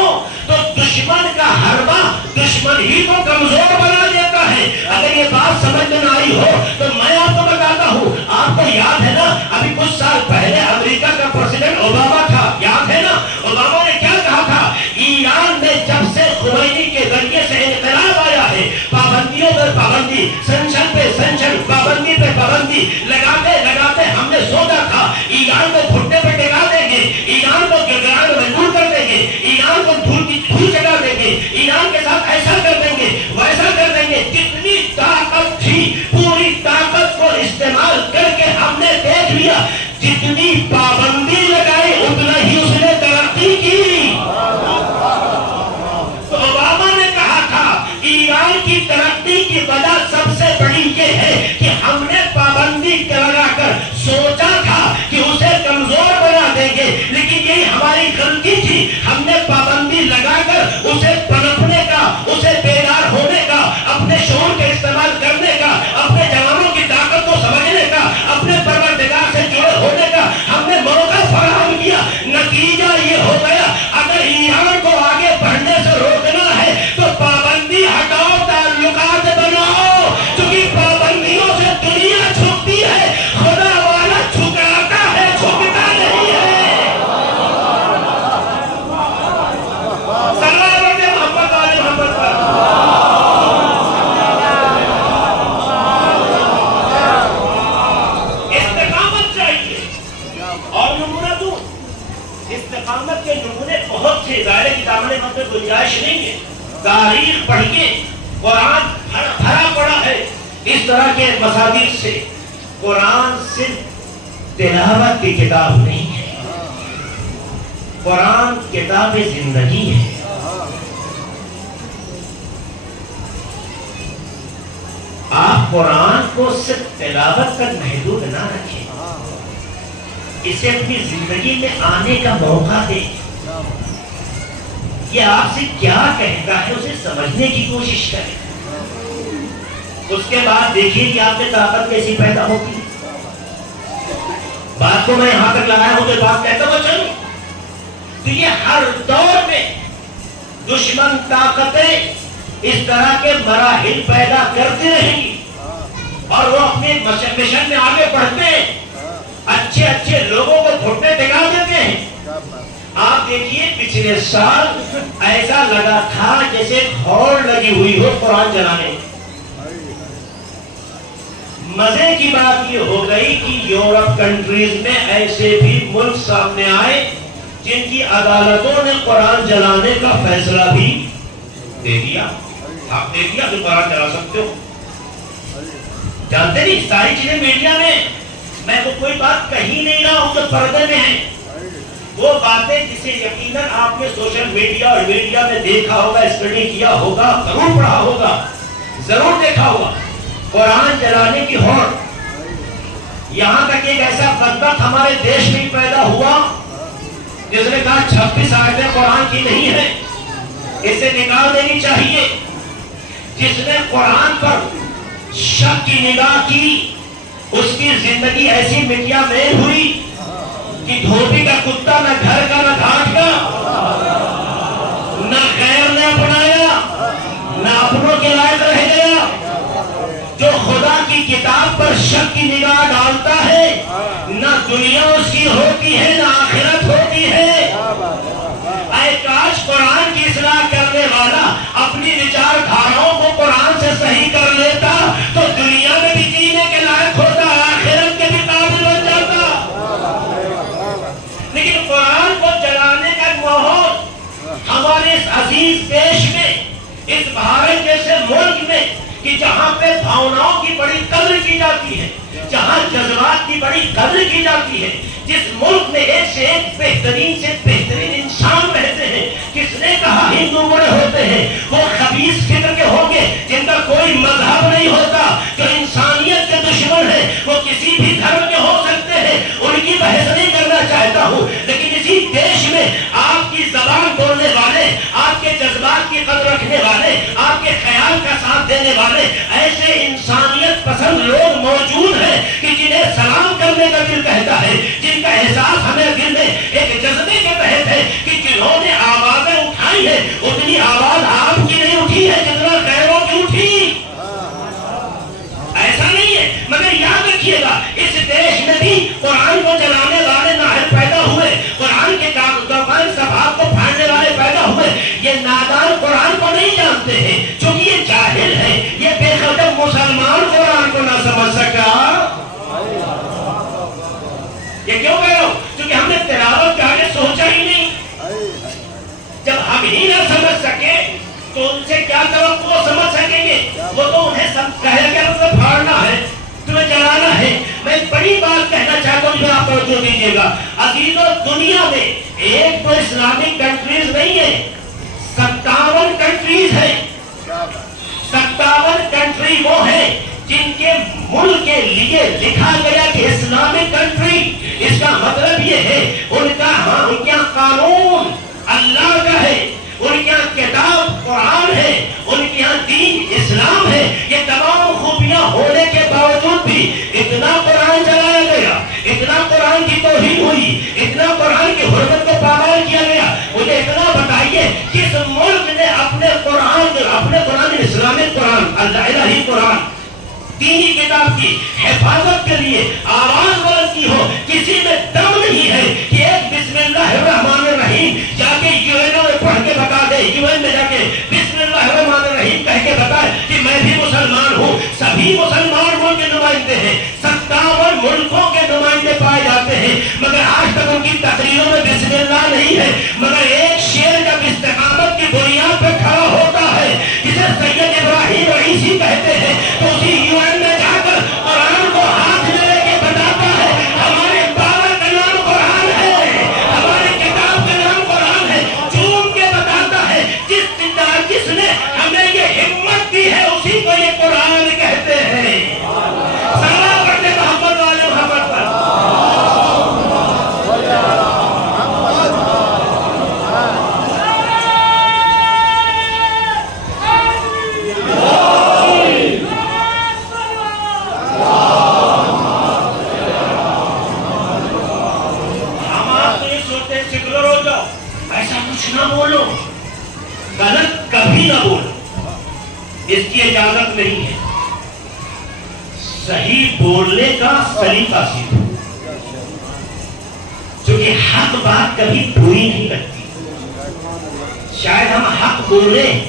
تو دشمن کا حربہ دشمن ہی کو کمزور بنا دیتا ہے. اگر یہ بات سمجھ میں نہ آئی ہو تو میں آپ کو بتاتا ہوں. آپ کو یاد ہے نا ابھی کچھ سال پہلے امریکہ کا پریزیڈنٹ اوباما تھا, یاد ہے نا اوباما نے کیا کہا تھا؟ ایران میں جب سے خمینی کے ذریعے سے انقلاب آیا ہے پابندیوں پر پابندی, سنشن پہ سنشن, پابندی پہ پابندی لگاتے لگاتے ہم نے سوچا تھا ایران کو گھٹنے پہ ٹکا دیں گے, ایران کو گرگران میں مجبور کر دیں گے, ایران کو دھول کی دھول چڑھا دیں گے, ایران کے ساتھ ایسا کر دیں گے ویسا کر دیں گے. جتنی طاقت تھی پوری طاقت کو استعمال کر کے ہم نے دیکھ لیا جتنی پابندی لگائی اتنا ہی اس نے ترقی کی. تو اوباما نے کہا تھا ایران کی ترقی کی وجہ سب سے بڑی یہ ہے کہ ہم نے پابندی لگا کر سوچا تھا کہ اسے کمزور بنا دیں گے, لیکن یہی ہماری غلطی تھی. ہم نے پابندی لگا کر اسے پنپنے کا, اسے بیدار ہونے کا, اپنے شعور کا استعمال کرنے کا, اپنے جوانوں کی طاقت کو سمجھنے کا, اپنے پروردگار سے جڑے ہونے کا ہم نے موقع فراہم کیا. نتیجہ یہ ہو گیا اگر ایران کو آگے بڑھنے سے روکنا ہے تو پابندی ہٹاؤ, تعلقات بناؤ, کیونکہ پابندیوں سے دنیا جھکتی ہے, خدا والا جھکاتا ہے جھکتا نہیں ہے. سلام محمد علی محمد پر. استقامت چاہیے. اور نمونہ دوں, استقامت کے نمونے بہت سے ظاہر کتابوں میں گنجائش نہیں ہے. تاریخ پڑھ کے قرآن بھرا پڑا ہے اس طرح کے مصادر سے. قرآن صرف تلاوت کی کتاب نہیں ہے, قرآن کتاب زندگی ہے. آپ قرآن کو صرف تلاوت تک محدود نہ رکھیں, اسے اپنی زندگی میں آنے کا موقع دیں. یہ آپ سے کیا کہتا ہے اسے سمجھنے کی کوشش کریں. اس کے بعد دیکھیے کہ آپ میں طاقت کیسی پیدا ہوتی ہے. بات کو میں یہاں تک لگایا ہوں تو بات کہتا ہوں چلو. تو یہ ہر دور میں دشمن طاقتیں اس طرح کے مراحل پیدا کرتی رہیں گی اور وہ اپنے مشن میں آگے بڑھتے ہیں, اچھے اچھے لوگوں کو گھٹنے ٹکا دیتے ہیں. آپ دیکھیے پچھلے سال ایسا لگا تھا جیسے ہوڑ لگی ہوئی ہو قرآن چلانے. مزے کی بات یہ ہو گئی کہ یورپ کنٹریز میں ایسے بھی ملک سامنے آئے جن کی عدالتوں نے قرآن جلانے کا فیصلہ بھی دے دیا. آپ دیکھیے آپ قرآن چلا سکتے ہو. جانتے نہیں ساری چیزیں میڈیا میں تو کوئی بات کہی نہیں رہا ہوں جو پردے میں ہے. وہ باتیں جسے یقیناً آپ نے سوشل میڈیا اور میڈیا میں دیکھا ہوگا, اسٹڈی کیا ہوگا, ضرور پڑھا ہوگا, ضرور دیکھا ہوگا. قرآن چلانے کی ہوڑ, یہاں تک ایک ایسا بدبخت ہمارے دیش میں پیدا ہوا جس نے کہا 26 آیتیں قرآن کی نہیں ہے, اسے نکال دینی چاہیے. جس نے قرآن پر شک کی نگاہ کی اس کی زندگی ایسی مٹیا میل ہوئی کہ دھوبی کا کتا نہ گھر کا نہ گھاٹ کا, نہ غیر نے اپنایا نہ اپنوں کے لائق رہ گیا. جو خدا کی کتاب پر شک کی نگاہ ڈالتا ہے نہ دنیا اس کی ہوتی ہے نہ آخرت ہوتی ہے. اے کاش قرآن کی اصلاح کرنے والا اپنی وچار دھاراؤں کو قرآن سے صحیح کر لیتا تو دنیا میں بھی جینے کے لائق ہوتا, آخرت کے بھی قابل بن جاتا. لیکن قرآن کو جلانے کا ماحول ہمارے اس عزیز دیش میں, اس بھارت جیسے ملک میں کہ جہاں پہ بھاوناؤں کی بڑی قدر کی جاتی ہے, جہاں جذبات کی بڑی قدر کی جاتی ہے, جس ملک میں ایک سے ایک بہترین سے بہترین انسان رہتے ہیں. کس نے کہا ہندو بڑے ہوتے ہیں, وہ خبیث فکر کے ہوں گے جن کا کوئی مذہب نہیں ہوتا, جو انسانیت کے دشمن ہیں, وہ کسی بھی دھرم کے ہو سکتے ہیں, ان کی بحث نہیں کرنا چاہتا ہوں. لیکن اسی دیش میں آپ کی زبان بولنے والے, آپ کے جذبات کی قدر خیال کا ساتھ دینے والے ایسے انسانیت پسند لوگ موجود ہیں کہ جنہیں سلام کرنے کا دل کہتا ہے، جن کا احساس ہمیں دل میں ایک جذبے کے تحت ہے کہ جنہوں نے آوازیں اٹھائی ہیں اتنی آواز آپ کی نہیں اٹھی ہے جتنا غیروں کی اٹھی۔ ایسا نہیں ہے، مگر یاد رکھیے گا اس دیش میں بھی قرآن کو جلانے والے نااہل پیدا ہوئے، قرآن کے داغ صفحات کو پھاڑنے والے پیدا ہوئے۔ یہ نادان قرآن کو نہیں جانتے ہیں چونکہ یہ جاہل ہے، یہ بے خبر مسلمان قرآن کو نہ سمجھ سکا۔ یہ کیوں کہہ رہا ہوں؟ کیونکہ ہم نے تلاوت کا آگے سوچا ہی نہیں۔ جب ہم ہی نہ سمجھ سکے تو ان سے کیا توقع سمجھ سکیں گے؟ وہ تو انہیں کہہ کے مطلب پھاڑنا ہے، تمہیں جلانا ہے۔ میں ایک بڑی بات کہنا چاہتا ہوں، آپ توجہ دیجیے گا عزیزو، دنیا میں ایک تو اسلامک کنٹریز نہیں ہے، 57 کنٹریز ہے۔ 57 کنٹری وہ ہے جن کے ملک کے لیے لکھا گیا کہ اسلامک کنٹری، اس کا مطلب یہ ہے ان کا قانون اللہ کا ہے، ان کے یہاں کتاب قرآن ہے، ان کے یہاں دین اسلام ہے۔ یہ تمام خوبیاں ہونے کے باوجود بھی اتنا قرآن چلایا گیا، اتنا قرآن کی توہین ہوئی، اتنا قرآن کی حرمت کو پامال کیا گیا۔ مجھے اتنا بتائیے کس ملک نے اپنے قرآن اسلامک قرآن، اللہ الہی قرآن، دینی کتاب کی حفاظت کے لیے آواز بلند کی ہو؟ کسی میں دم نہیں ہے کہ ایک بسم اللہ الرحمن الرحیم جا کے UN میں پڑھ کے بتا دے، UN میں جا کے بسم اللہ الرحمن الرحیم کہہ کے بتائے کہ میں بھی مسلمان ہوں۔ سبھی مسلمان ملک کے نمائندے ہیں، 57 ملکوں کے نمائندے پائے جاتے ہیں، مگر آج تک ان کی تقریروں میں بسم اللہ نہیں ہے۔ مگر ایک شیر جب استقامت کی بنیاد پہ کھڑا ہوتا ہے جسے سید ابراہیم عیسی کہتے ہیں، تو اسی UN میں جا کر قرآن کو ہاتھ میں لے کے بتاتا ہے ہمارے بابا کا نام قرآن ہے، ہمارے کتاب کا نام قرآن ہے، چوم کے بتاتا ہے۔ جس نے ہمیں یہ ہمت دی ہے اسی کو یہ قرآن کہتے ہیں۔ سلام پڑھتے محمد والے محمد پر۔ نہ بولو، غلط کبھی نہ بولو، اس کی اجازت نہیں ہے۔ صحیح بولنے کا سلیقہ سیکھو، کیونکہ حق بات کبھی بری نہیں لگتی۔ شاید ہم حق بولیں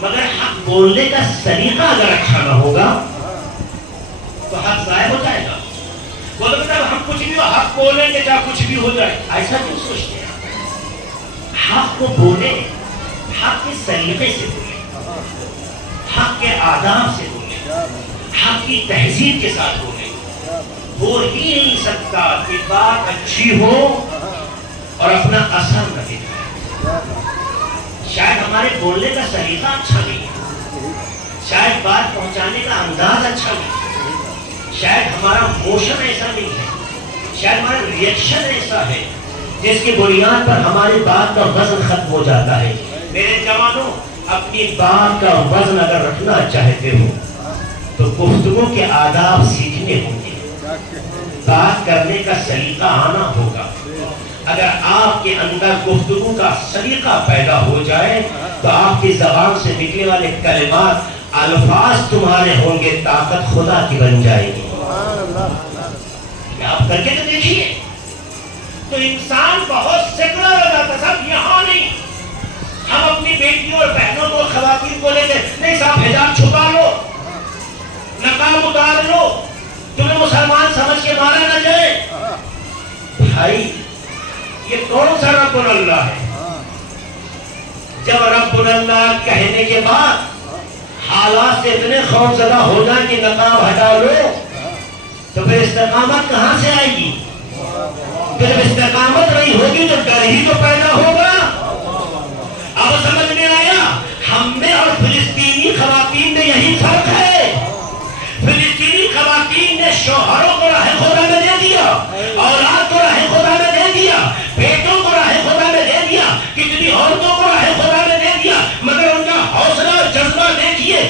مگر حق بولنے کا سلیقہ اگر اچھا نہ ہوگا تو حق ضائع ہو جائے گا۔ وہ تو کہتا ہے ہم کچھ بھی حق بولیں گے چاہے کچھ بھی ہو جائے، ایسا کیوں سوچتے ہیں؟ حق کو بولے، حق کے سلیقے سے بولے، حق کے آداب سے بولے، حق کی تہذیب کے ساتھ بولے۔ ہو ہی نہیں سکتا کہ بات اچھی ہو اور اپنا اثر نہ دکھائے۔ شاید ہمارے بولنے کا سلیقہ اچھا نہیں ہے، شاید بات پہنچانے کا انداز اچھا نہیں ہے، شاید ہمارا موشن ایسا نہیں ہے، شاید ہمارا ریئیکشن ایسا ہے جس کی بنیاد پر ہماری بات کا وزن ختم ہو جاتا ہے۔ میرے جوانوں، اپنی بات کا وزن اگر رکھنا چاہتے ہو تو گفتگو کے آداب سیکھنے ہوں گے، بات کرنے کا سلیقہ آنا ہوگا۔ اگر آپ کے اندر گفتگو کا سلیقہ پیدا ہو جائے تو آپ کی زبان سے نکلنے والے کلمات، الفاظ تمہارے ہوں گے، طاقت خدا کی بن جائے گی۔ آپ کر کے تو دیکھیے، تو انسان بہت سیکولر ہو جاتا، صاحب یہاں نہیں، ہم اپنی بیٹیوں اور بہنوں کو، خواتین کو لے کے نہیں صاحب حجاب چھپا لو، نقاب اتار لو، تمہیں مسلمان سمجھ کے مارا نہ جائے۔ بھائی یہ کون سا رب اللہ ہے؟ جب رب اللہ کہنے کے بعد حالات سے اتنے خوف زدہ ہو جائیں کہ نقاب ہٹا لو تو پھر استقامت کہاں سے آئے گی؟ پھر استقامت نہیں ہوگی تو ڈر ہی تو پیدا ہوگا۔ اب سمجھ میں آیا؟ ہم میں اور فلسطینی خواتین میں یہی فرق ہے۔ فلسطینی خواتین نے شوہروں کو راہ خدا میں دے دیا، اولاد کو راہ خدا میں دے دیا، بیٹوں کو راہ خدا میں دے دیا، کتنی عورتوں کو راہ خدا میں دے دیا، مگر ان کا حوصلہ اور جذبہ دیکھیے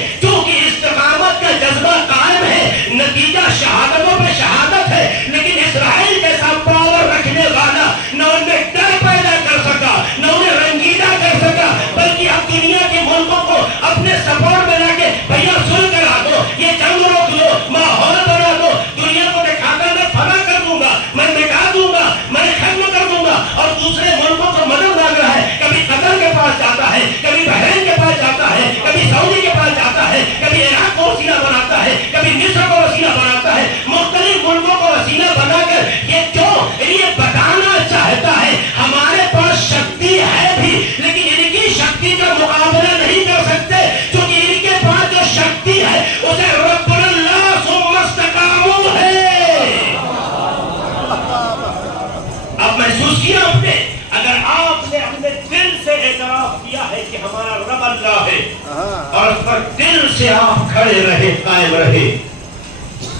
اور اس پر دل سے آپ کھڑے رہے، قائم رہے،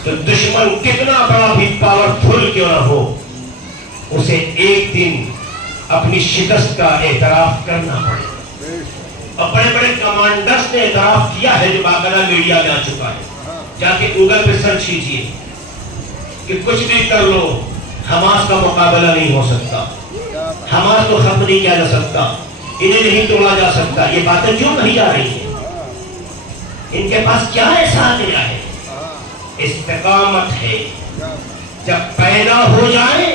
تو دشمن کتنا بڑا بھی پاورفل کیوں نہ ہو، اسے ایک دن اپنی شکست کا اعتراف کرنا پڑے. اور بڑے بڑے کمانڈرز نے اعتراف کیا ہے جو باقاعدہ میڈیا میں آ چکا ہے. جا کے گوگل پہ سرچ کیجیے کہ کچھ بھی کر لو حماس کا مقابلہ نہیں ہو سکتا، حماس کو ختم نہیں کیا جا سکتا، انہیں نہیں توڑا جا سکتا. یہ باتیں کیوں نہیں جا رہی ہیں؟ ان کے پاس کیا ایسا گیا ہے؟ استقامت ہے. جب پیدا ہو جائے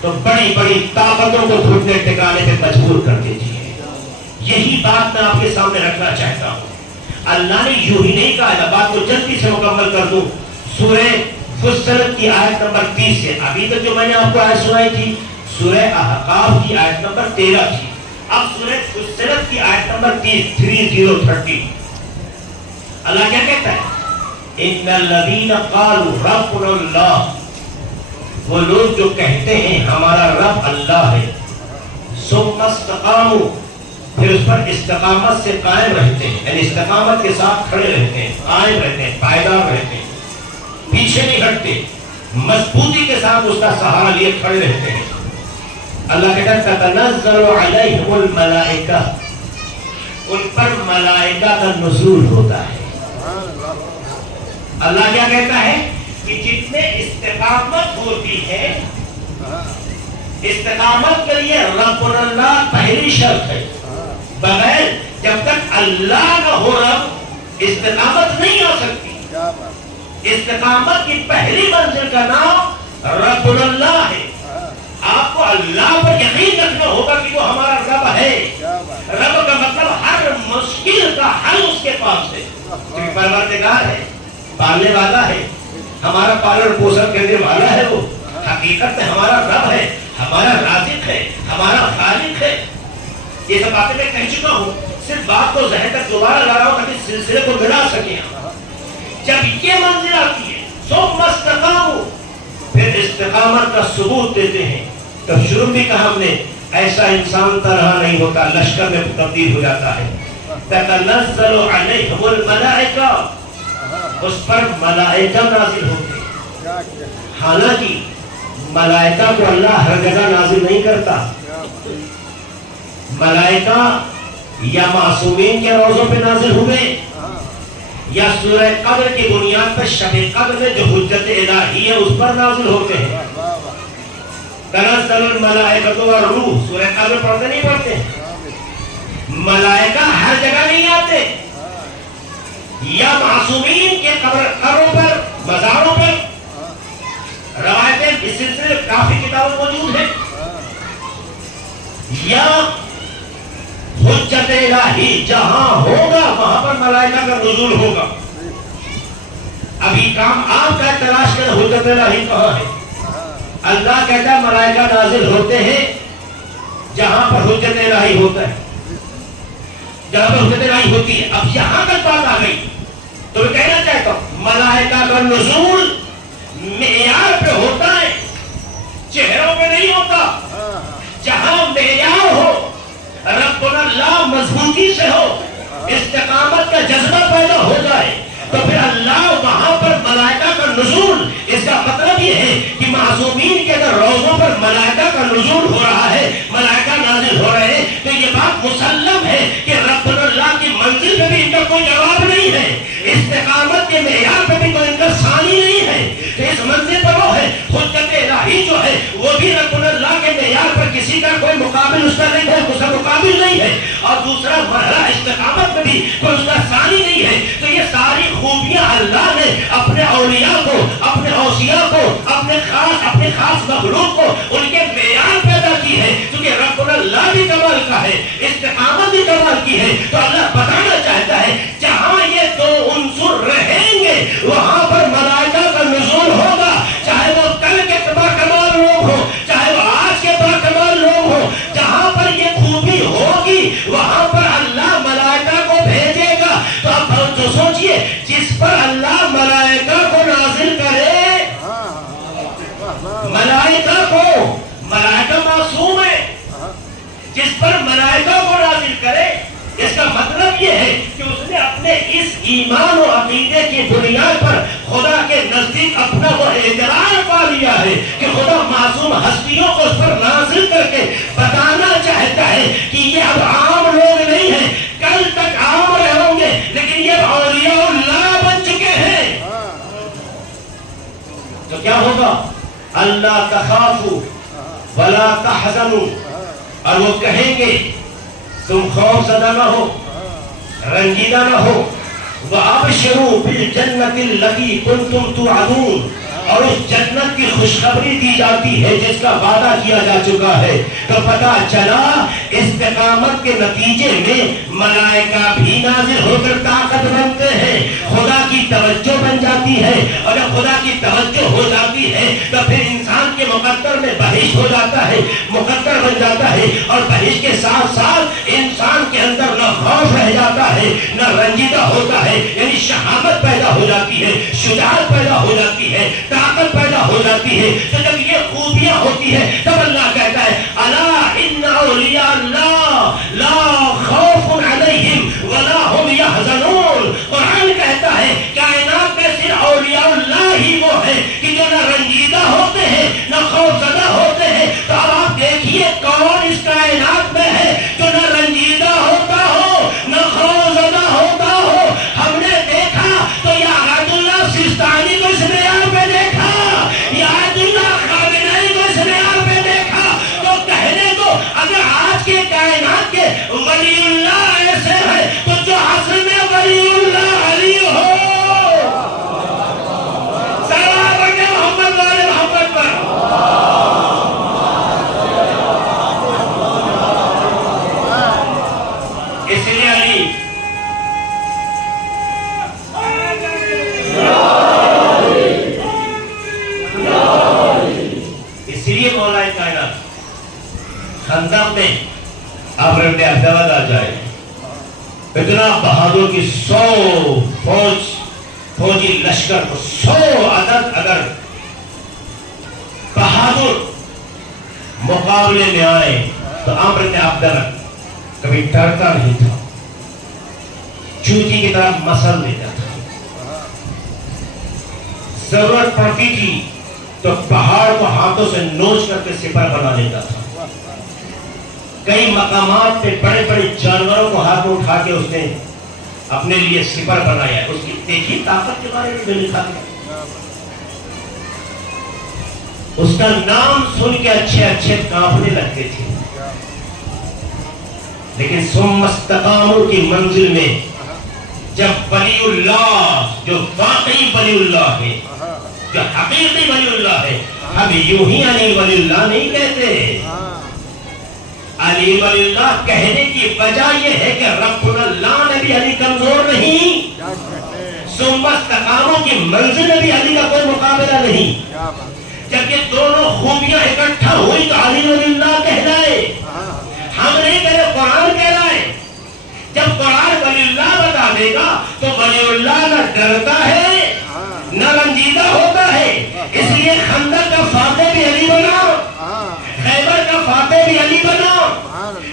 تو بڑی بڑی طاقتوں کو گھٹنے ٹکانے پہ مجبور کر دیتی ہے. یہی بات میں آپ کے سامنے رکھنا چاہتا ہوں. اللہ نے یوں ہی نہیں کہا. بات کو جلدی سے مکمل کر دوں. سورہ فصلت کی آیت نمبر 30 سے ابھی تک جو میں نے آپ کو آیت سنائی تھی سورہ احقاف کی آیت نمبر 13 تھی. اب سورہ فصلت کی آیت نمبر 30 اللہ کیا کہتا ہے؟ ان الذین قالوا ربنا اللہ، وہ لوگ جو کہتے ہیں ہمارا رب اللہ ہے، ثم استقاموا، پھر اس پر استقامت سے قائم رہتے ہیں، یعنی استقامت کے ساتھ کھڑے رہتے ہیں، قائم رہتے ہیں، پائیدار رہتے ہیں، پیچھے نہیں ہٹتے، مضبوطی کے ساتھ اس کا سہارا لیے کھڑے رہتے ہیں. اللہ کہتا ہے تتنزل علیہم الملائکہ، ان پر ملائکہ کا نزول ہوتا ہے. اللہ کیا کہتا ہے کہ جتنے استقامت ہوتی ہے، استقامت کے لیے رب اللہ پہلی شرط ہے. بغیر جب تک اللہ نہ ہو رب استقامت نہیں آ سکتی. استقامت کی پہلی منزل کا نام رب اللہ ہے. آپ کو اللہ پر یقین رکھنا ہوگا کہ وہ ہمارا رب ہے. رب کا مطلب ہر مشکل کا حل اس کے پاس ہے. کیونکہ پروردگار ہے، پالنے والا ہے، ہمارا پالن پوشن کرنے والا ہے. وہ حقیقت میں ہمارا رب ہے، ہمارا رازق ہے، ہمارا خالق ہے. یہ سب باتیں میں کہہ چکا ہوں، صرف بات کو ذہن تک دوبارہ لا رہا ہوں تاکہ سلسلے کو ملا سکیں. جب یہ منزل آتی ہے ثم استقاموا، پھر استقامت کا ثبوت دیتے ہیں. تب شروع بھی کہا ہم نے ایسا انسان طرح نہیں ہوتا، لشکر میں تبدیل ہو جاتا ہے. تتنزل علیہم الملائکہ، اس پر ملائکہ نازل ہوتے. حالانکہ ملائکہ کو اللہ ہر جگہ نازل نہیں کرتا. ملائکہ یا معصومین کے روزوں پہ نازل ہوئے یا سورہ قدر کی بنیاد پر شب قدر میں جو حجت الہی ہے اس پر نازل ہوتے ہیں. تنزل الملائکۃ والروح، سورہ قدر پڑھتے نہیں پڑھتے؟ ملائکہ ہر جگہ نہیں آتے. یا معصومین کے قبروں پر، مزاروں پر. روایتیں اس سلسلے میں کافی کتابیں موجود ہیں. یا حجت الہی جہاں ہوگا وہاں پر ملائکہ کا نزول ہوگا. ابھی کام آپ کا تلاش کریں حجت الہی کہاں ہے. اللہ کہتا ہے ملائکہ نازل ہوتے ہیں جہاں پر حجت الہی ہوتا ہے، جہاں پر حجت الہی ہوتی ہے. اب یہاں تک بات آ گئی تو میں کہنا چاہتا ہوں ملائکہ کا نزول معیار پہ ہوتا ہے، چہروں پہ نہیں ہوتا. جہاں معیار ہو، رب اللہ مضبوطی سے ہو، استقامت کا جذبہ پیدا ہو جائے تو پھر اللہ وہاں پر ملائکہ کا نزول. اس کا مطلب یہ ہے کہ معصومین کے اگر روزوں پر ملائکہ کا نزول ہو رہا ہے، ملائکہ نازل ہو رہے ہیں، تو یہ بات مسلم ہے کہ رب اللہ کی منزل پہ بھی ان کا کوئی جواب نہیں ہے، استقامت کے معیار پہ بھی کوئی ان کا ثانی نہیں ہے. تو اس منزل پر وہ ہے حجت الہی جو ہے وہ بھی رب اللہ کے معیار پر کسی کا کوئی مقابل اس کا نہیں ہے، اس کا مقابل نہیں ہے. اور دوسرا مرحلہ استقامت میں بھی کوئی اس کا ثانی نہیں ہے. تو یہ ساری خوبیاں اللہ نے اپنے اولیاء کو، اپنے اوصیاء کو، اپنے خاص مخلوق کو ان کے معیار پیدا کی ہے. کیونکہ رب اللہ بھی کمال کا ہے، استقامت بھی کمال کی ہے. تو اللہ بتانا چاہتا ہے جہاں یہ دو عنصر رہیں گے وہاں پر ملائکہ کا نزول ہوگا. چاہے وہ کل کے باکمال لوگ ہو، چاہے وہ آج کے باکمال لوگ ہو، جہاں پر یہ خوبی ہوگی وہاں پر اللہ ملائکہ کو بھیجے گا. تو اب جو سوچئے جس پر اللہ ملائکہ کو نازل کرے، ملائکہ معصوم ہے، جس پر ملائکہ کو نازل کرے، اس کا مطلب یہ ہے کہ اس نے اپنے کہ اس ایمان و عقیدے کی بنیاد پر خدا کے نزدیک اپنا وہ اعتراف پا لیا ہے کہ خدا معصوم ہستیوں کو اس پر نازل کر کے بتانا چاہتا ہے کہ یہ اب عام لوگ نہیں ہیں، کل تک عام رہے ہوں گے لیکن یہ اولیاء اللہ بن چکے ہیں۔ تو کیا ہوگا؟ اللہ تخافوا ولا تحزنوا، اور وہ کہیں گے تم خوف زدہ نہ ہو، رنجیدہ نہ ہو، وَأَبْشِرُوا بِالْجَنَّةِ الَّتِي كُنْتُمْ تُوعَدُونَ، اور اس جنت کی خوشخبری دی جاتی ہے جس کا وعدہ کیا جا چکا ہے۔ تو پتہ چلا استقامت کے نتیجے میں ملائکہ بھی نازل ہو کر طاقت بنتے ہیں، خدا کی توجہ بن جاتی ہے، اور جب خدا کی توجہ ہو جاتی ہے تو پھر انسان کے مقدر میں بہشت ہو جاتا ہے، مقدر بن جاتا ہے، اور بہشت کے ساتھ ساتھ انسان کے اندر نہ خوف رہ جاتا ہے نہ رنجیدہ ہوتا ہے، یعنی شہامت پیدا ہو جاتی ہے، شجاعت پیدا ہو جاتی ہے، طاقت پیدا ہو جاتی ہے۔ تو جب یہ خوبیاں ہوتی ہے تب اللہ کہتا ہے الا ان اولیاء اللہ لا خوف علیہم ولا هم يحزنون۔ قرآن کہتا ہے کائنات میں صرف اولیاء اللہ ہی وہ ہے کہ جو نہ رنجیدہ ہوتے ہیں نہ خوف زدہ ہوتے ہیں۔ تو اب آپ دیکھیے کون اس کائنات میں ہے جو نہ رنجیدہ ہوتا ہو نہ خوف زدہ ہوتا ہو۔ ہم نے دیکھا تو یا عبد اللہ سیستانی کو اس معیار پہ دیکھا، یا عبد اللہ خامنئی کو اس معیار پہ دیکھا، تو کہنے کو اگر آج کے کائنات کے ولی اللہ ایسے ہیں تو جو عصر میں ولی اللہ علی ہو، سلام رکھے محمد والے محمد پر۔ اس لیے علی اسی لیے مولا کائنات خندق میں عمرو بن عبداللہ آ جائے، اتنا بہادر کی 100 فوجی لشکر کو 100 عدد اگر بہادر مقابلے میں آئے تو عمرو بن عبداللہ کبھی ڈرتا نہیں تھا، چوٹی کی طرح مسل لیتا تھا، ضرورت پڑتی تھی تو پہاڑ کو ہاتھوں سے نوچ کر کے سپر بنا لیتا تھا۔ کئی مقامات پہ بڑے بڑے جانوروں کو ہاتھ میں اٹھا کے اس نے اپنے لیے سپر بنایا۔ اس کی دیکھی طاقت کے بارے میں لکھا گیا، اس کا نام سن کے اچھے اچھے کانپنے لگتے تھے، لیکن ثم استقاموا کی منزل میں جب ولی اللہ جو واقعی ولی اللہ ہے، جو حقیقی ولی اللہ ہے، ہم یوں ہی علی ولی اللہ نہیں کہتے۔ علی ولی اللہ کہنے کی وجہ یہ ہے کہ رب اللہ نے بھی علی کمزور نہیں، ثم استقاموا کی منزل میں بھی علی کا کوئی مقابلہ نہیں۔ جب یہ دونوں خوبیاں اکٹھا ہوئی تو علی ولی اللہ کہلائے، ہم نہیں کہتے قرآن کہلائے۔ جب قرآن ولی اللہ بتا دے گا تو ولی اللہ نہ ڈرتا ہے نہ رنجیدہ ہوتا ہے۔ اس لیے خندق کا فاتح بھی علی بنا، خیبر کا فاتح بھی علی بنا۔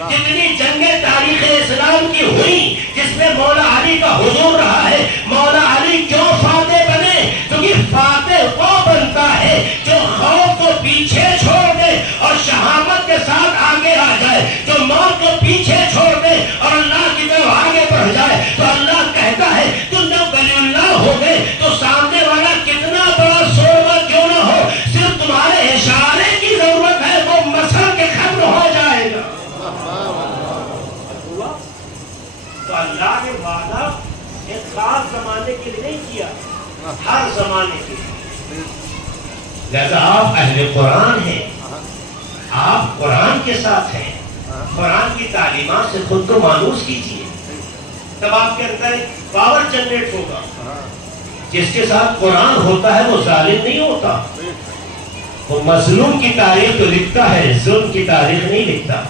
جتنی جنگیں تاریخ اسلام کی ہوئی جس میں مولا علی کا حضور رہا ہے، مولا علی کیوں فاتح بنے؟ کیونکہ فاتح وہ بنتا ہے جو خوف کو پیچھے چھوڑ دے اور شہامت کے ساتھ آگے آ جائے، جو موت کو پیچھے چھوڑ دے اور اللہ کی طرف آگے بڑھ جائے۔ تو اللہ کہتا ہے تم جب ولی اللہ ہو گئے تو سامنے والا کتنا بڑا سورما کیوں نہ ہو، صرف تمہارے اشارے کی ضرورت ہے، وہ مسل کے ختم ہو جائے گا۔ تو اللہ نے وعدہ ایک خاص زمانے کے لیے نہیں کیا، ہر زمانے کے لیے۔ لہذا آپ اہل قرآن ہیں، آپ قرآن کے ساتھ ہیں، قرآن کی تعلیمات سے خود کو مانوس کیجیے، تب آپ کے اندر ایک پاور جنریٹ ہوگا۔ جس کے ساتھ قرآن ہوتا ہے وہ ظالم نہیں ہوتا، وہ مظلوم کی تاریخ تو لکھتا ہے، ظلم کی تاریخ نہیں لکھتا۔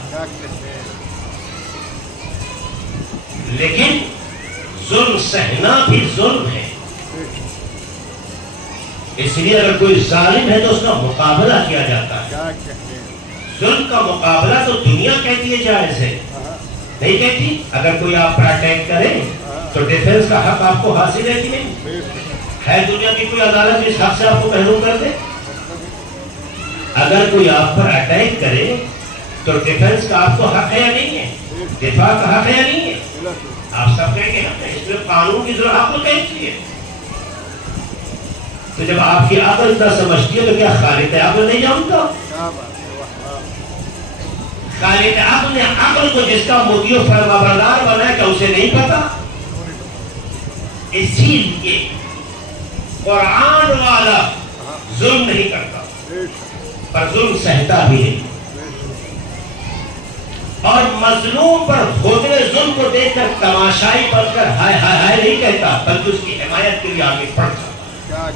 لیکن ظلم سہنا بھی ظلم ہے، اس لیے اگر کوئی ظالم ہے تو اس کا مقابلہ کیا جاتا ہے۔ ظلم کا مقابلہ تو دنیا کہتی ہے جائز ہے، نہیں کہتی۔ اگر کوئی آپ پر اٹیک کرے تو ڈیفنس کا حق آپ کو حاصل ہے کہ نہیں؟ ہے دنیا کی کوئی عدالت اس حق سے آپ کو محروم کر دے؟ اگر کوئی آپ پر اٹیک کرے تو ڈیفنس کا آپ کو حق ہے یا نہیں ہے؟ دفاع کا حق ہے یا نہیں ہے؟ آپ سب کہیں گے اس میں قانون کی ضرورت آپ کو کہتی ہے. تو جب آپ کی عقل نہ سمجھتی ہے تو کیا خالق عقل نہیں جانتا؟ خالق عقل نے عقل کو جس کا مطیع و فرما بردار بنایا کہ اسے نہیں پتا؟ اسی لیے قرآن والا ظلم نہیں کرتا پر ظلم سہتا بھی ہے، اور مظلوم پر ہوتے ہوئے ظلم کو دیکھ کر تماشائی بن کر ہائے ہائے ہائے نہیں کہتا، بلکہ اس کی حمایت کے لیے آگے بڑھ جاتا.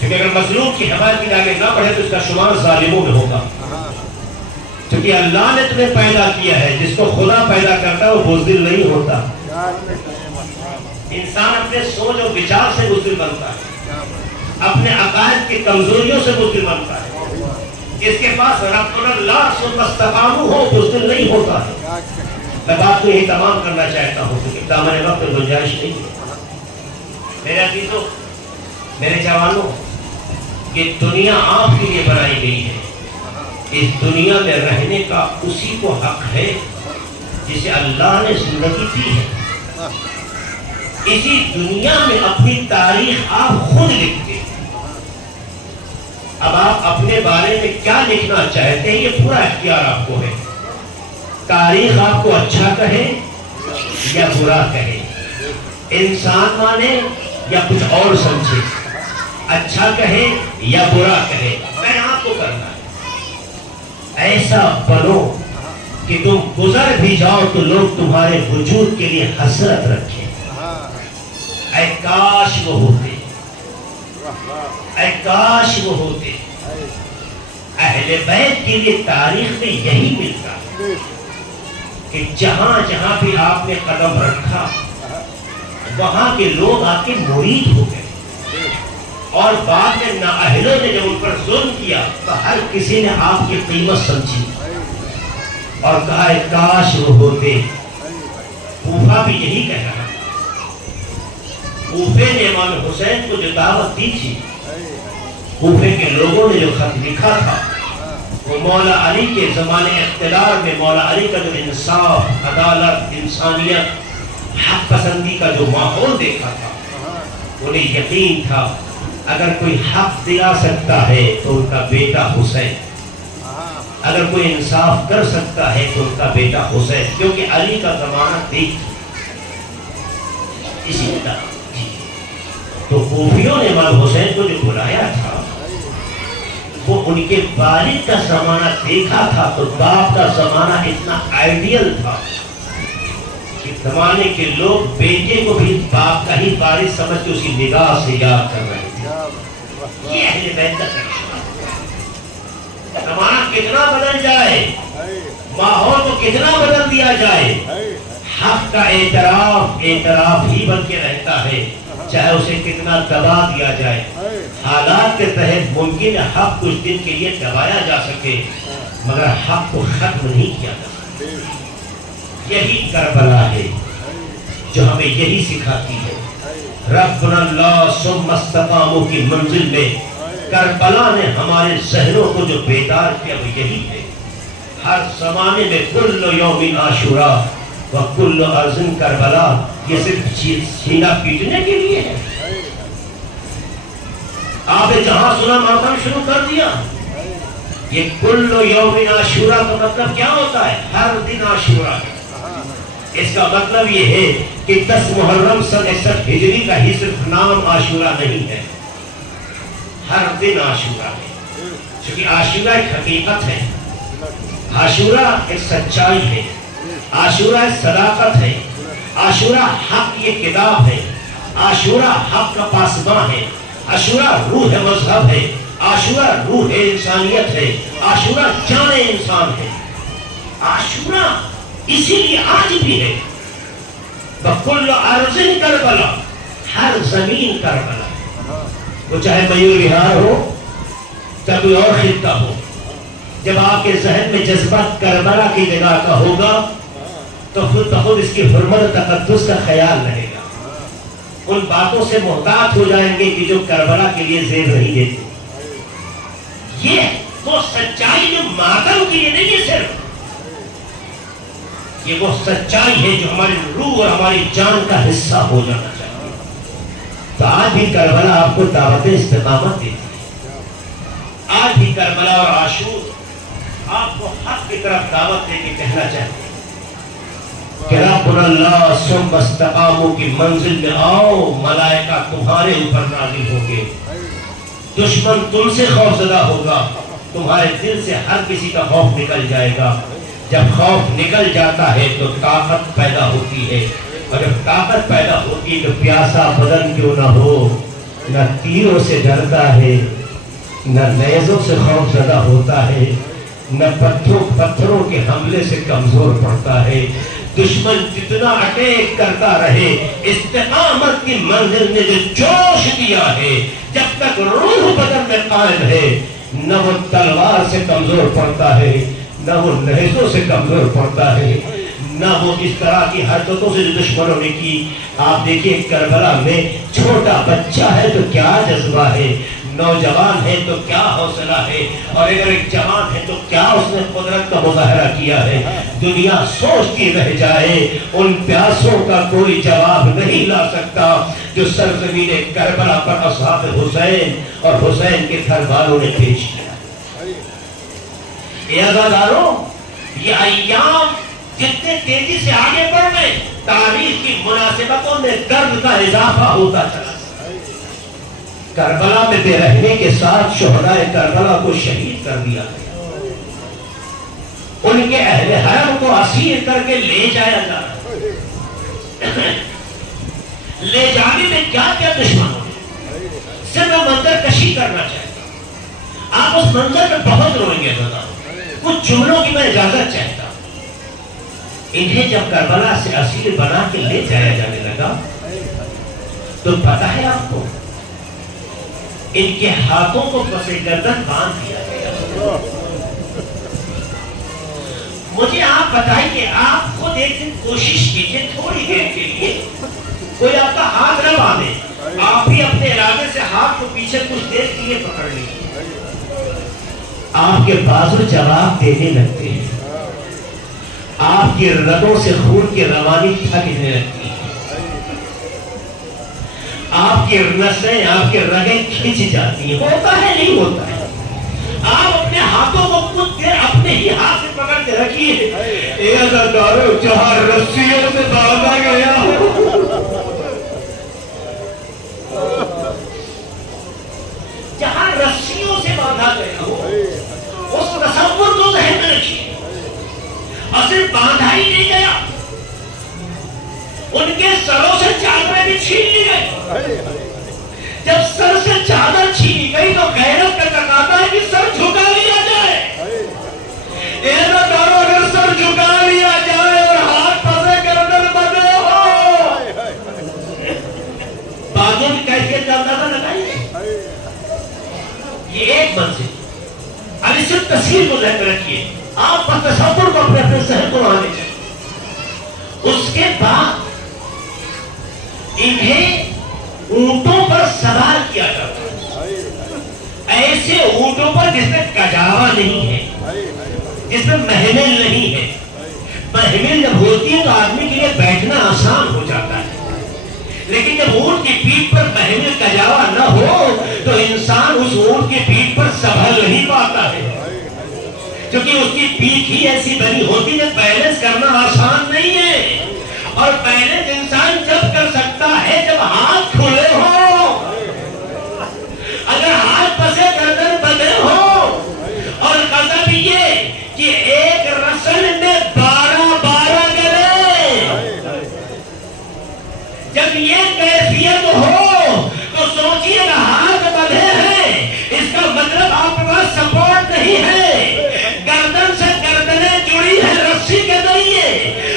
کیونکہ اگر مظلوم کی حمایت کے لیے آگے نہ بڑھے تو اس کا شمار ظالموں میں ہوگا. کیونکہ اللہ نے تمہیں پیدا کیا ہے، جس کو خدا پیدا کرتا ہے وہ بزدل نہیں ہوتا. انسان اپنے سوچ اور وچار سے بزدل بنتا ہے، اپنے عقائد کی کمزوریوں سے بزدل بنتا ہے. اس کے پاس رب اللہ ثم استقاموا ہو بزدل نہیں ہوتا ہے. میں بات کو یہی تمام کرنا چاہتا ہوں کیونکہ دامن وقت میں گنجائش نہیں ہے. میرے عزیزوں، میرے جوانوں، یہ دنیا آپ کے لیے بنائی گئی ہے. اس دنیا میں رہنے کا اسی کو حق ہے جسے اللہ نے زندگی دی ہے. اسی دنیا میں اپنی تاریخ آپ خود لکھتے ہیں. اب آپ اپنے بارے میں کیا لکھنا چاہتے ہیں یہ پورا اختیار آپ کو ہے. تاریخ آپ کو اچھا کہے یا برا کہے، انسان مانے یا کچھ اور سمجھے، اچھا کہے یا برا کہے، میں آپ کو کرنا ہے. ایسا بنو کہ تم گزر بھی جاؤ تو لوگ تمہارے وجود کے لیے حسرت رکھیں. اے کاش وہ ہوتے، اے کاش وہ ہوتے. اہل بیت کے لیے تاریخ میں یہی ملتا ہے کہ جہاں جہاں بھی آپ نے قدم رکھا وہاں کے لوگ آپ کے مرید ہو گئے، اور بعد میں نااہلوں نے جب ان پر ظلم کیا تو ہر کسی نے آپ کی قیمت سمجھی اور کہا اے کاش وہ ہوتے. کوفہ بھی یہی کہہ رہا. کوفے نے امام حسین کو جو دعوت دی تھی، کوفے کے لوگوں نے جو خط لکھا تھا، وہ مولا علی کے زمانے اقتدار میں مولا علی کا جو انصاف، عدالت، انسانیت، حق پسندی کا جو ماحول دیکھا تھا، انہیں یقین تھا اگر کوئی حق دلا سکتا ہے تو ان کا بیٹا حسین، اگر کوئی انصاف کر سکتا ہے تو ان کا بیٹا حسین، کیونکہ علی کا زمانہ دیکھ اسی طرح. تو کوفیوں نے امام حسین کو جو بلایا تھا وہ ان کے والد کا زمانہ دیکھا تھا. تو باپ کا زمانہ اتنا آئیڈیل تھا کہ زمانے کے لوگ بیٹے کو بھی باپ کا ہی وارث سمجھ کے اسی نگاہ سے یاد کر رہے تھے. یہ اہل بیت کا زمانہ کتنا بدل جائے، ماحول کو کتنا بدل دیا جائے، حق کا اعتراف ہی بن کے رہتا ہے، چاہے اسے کتنا دبا دیا جائے. حالات کے تحت ممکن ہے حق کچھ دن کے لیے دبایا جا سکے مگر حق کو ختم نہیں کیا جا سکتا. یہی کربلا ہے جو ہمیں یہی سکھاتی ہے. ربنا اللہ ثم استقاموا کی منزل میں کربلا نے ہمارے ذہنوں کو جو بیدار کیا وہ یہی ہے. ہر زمانے میں کل یوم عاشورا و کل ارض کربلا، یہ صرف سینہ پیٹنے کے لیے ہے. آپ نے جہاں سنا ماتم شروع کر دیا. یہ کل یوم عاشورا کا مطلب کیا ہوتا ہے؟ ہر دن عاشورا ہے. اس کا مطلب یہ ہے کہ 10 محرم سن 61 ہجری کا ہی صرف نام عاشورا نہیں ہے، ہر دن عاشورا ہے. چونکہ عاشورا ایک حقیقت ہے، عاشورا ایک سچائی ہے، عاشورا ایک صداقت ہے، عاشورا حق کی ایک کتاب ہے، عاشورا حق کا پاسباں ہے، عاشورا روح مذہب ہے، عاشورا روح انسانیت ہے، عاشورا جان انسان ہے. عاشورا اسی لیے آج بھی ہے. بکل ارض کربلا، ہر زمین کربلا، وہ چاہے میور وہار ہو چاہے کوئی اور خطہ ہو. جب آپ کے ذہن میں جذبہ کربلا کی جگہ کا ہوگا تو خود بخود اس کی حرمت و تقدس کا خیال رہے گا. ان باتوں سے محتاط ہو جائیں گے کہ جو کربلا کے لیے زیب نہیں دیتے. یہ وہ سچائی جو ماتم کے لیے نہیں ہے، صرف یہ وہ سچائی ہے جو ہماری روح اور ہماری جان کا حصہ ہو جانا چاہیے. تو آج بھی کربلا آپ کو دعوت استقامت دیتی ہے. آج بھی کربلا اور عاشور آپ کو حق کی طرف دعوت دے کے کہنا چاہتے ہیں کہ ربنا اللہ ثم استقاموا کی منزل میں آؤ، ملائکہ تمہارے اوپر نازل ہوں گے. دشمن تم سے خوف زدہ ہوگا، تمہارے دل سے ہر کسی کا خوف نکل جائے گا. جب خوف نکل جاتا ہے تو طاقت پیدا ہوتی ہے، اور جب طاقت پیدا ہوتی ہے تو پیاسا بدن کیوں نہ ہو، نہ تیروں سے ڈرتا ہے، نہ نیزوں سے خوف زدہ ہوتا ہے، نہ پتھروں کے حملے سے کمزور پڑتا ہے. دشمن جتنا اٹیک کرتا رہے، استقامت کی منزل نے جو جوش دیا ہے، جب تک روح بدن میں قائم ہے، نہ وہ تلوار سے کمزور پڑتا ہے، نہ وہ نیزوں سے کمزور پڑتا ہے، نہ وہ اس طرح کی حرکتوں سے جو دشمنوں نے کی. آپ دیکھیں کربلا میں چھوٹا بچہ ہے تو کیا جذبہ ہے، نوجوان ہے تو کیا حوصلہ ہے، اور اگر ایک جوان ہے تو کیا اس نے قدرت کا مظاہرہ کیا ہے. دنیا سوچتی رہ جائے، ان پیاسوں کا کوئی جواب نہیں لا سکتا جو سرزمین کربلا پر اصحاب حسین اور حسین کے گھر والوں نے پیش کیا. اے عزاداروں، یہ ایام جتنے تیزی سے آگے بڑھ رہے، تاریخ کی مناسبتوں میں درد کا اضافہ ہوتا چلا. کربلا میں بے رحمی کے ساتھ شہدائے کربلا کو شہید کر دیا گیا. ان کے اہل حرم کو اسیر کر کے لے جایا جا رہا. لے جانے میں کیا کیا دشمنوں نے، صرف میں منظر کشی کرنا چاہتا ہوں. آپ اس منظر میں بہت روئیں گے. کچھ جملوں کی میں اجازت چاہتا ہوں. انہیں جب کربلا سے اسیر بنا کے لے جایا جانے لگا تو پتہ ہے آپ کو، ان کے ہاتھوں کو پس گردن باندھ دیا گیا. مجھے آپ بتائیں کہ آپ خود ایک دن کوشش کیجئے تھوڑی دیر کے لیے کوئی آپ کا ہاتھ نہ باندھے، آپ بھی اپنے ارادے سے ہاتھ کو پیچھے کچھ دیر کے لیے پکڑ لیجیے. آپ کے بازو جواب دینے لگتے ہیں، آپ کی رگوں سے خون کی روانی تھکنے لگتی ہے، آپ کی نسیں، آپ کے رگیں کھینچ جاتی ہیں. ہوتا ہے نہیں ہوتا ہے. آپ اپنے ہاتھوں کو کچھ دیر اپنے ہی ہاتھ سے پکڑ کے رکھیے. اے عزادارو، جہاں رسیوں سے باندھا گیا جہاں رسیوں سے باندھا گیا ہو، اس تصور کو ذہن میں رکھیے. اور صرف باندھا ہی نہیں گیا، ان کے سروں سے چادریں بھی چھین لی گئی. جب سر سے چادر چھینی گئی تو غیرت کا تقاضا ہے کہ سر جھکا لیا جائے. اگر سر جھکا لیا جائے اور ہاتھ پسے گردن بدے ہو، بازو کی کیفیت کا اندازہ لگائیے. یہ ایک منزل. اب اس سے تصویر کو ذہن میں رکھیے. آپ تصور کو اپنے ذہن کو آنے چاہیے. اس کے بعد انہیں اونٹوں پر سوار کیا جاتا ہے. ایسے اونٹوں پر جس میں کجاوا نہیں ہے، جس میں محمل نہیں ہے. محمل جب ہوتی ہے تو آدمی کے لیے بیٹھنا آسان ہو جاتا ہے، لیکن جب اونٹ کی پیٹھ پر محمل کجاوا نہ ہو تو انسان اس اونٹ کی پیٹھ پر سنبھل نہیں پاتا ہے، کیونکہ اس کی پیٹھ ہی ایسی بنی ہوتی ہے بیلنس کرنا آسان نہیں ہے. اور بیلنس انسان جب کر سکتا ہے جب ہاتھ کھلے ہو، اگر ہاتھ پسے گردن بدے ہو. اور غضب یہ کہ ایک رسل میں 12 گلے. جب یہ کیفیت ہو تو سوچئے کہ ہاتھ بدے ہیں، اس کا مطلب آپ کے پاس سپورٹ نہیں ہے. گردن سے گردنیں جڑی ہے رسی کے ذریعے،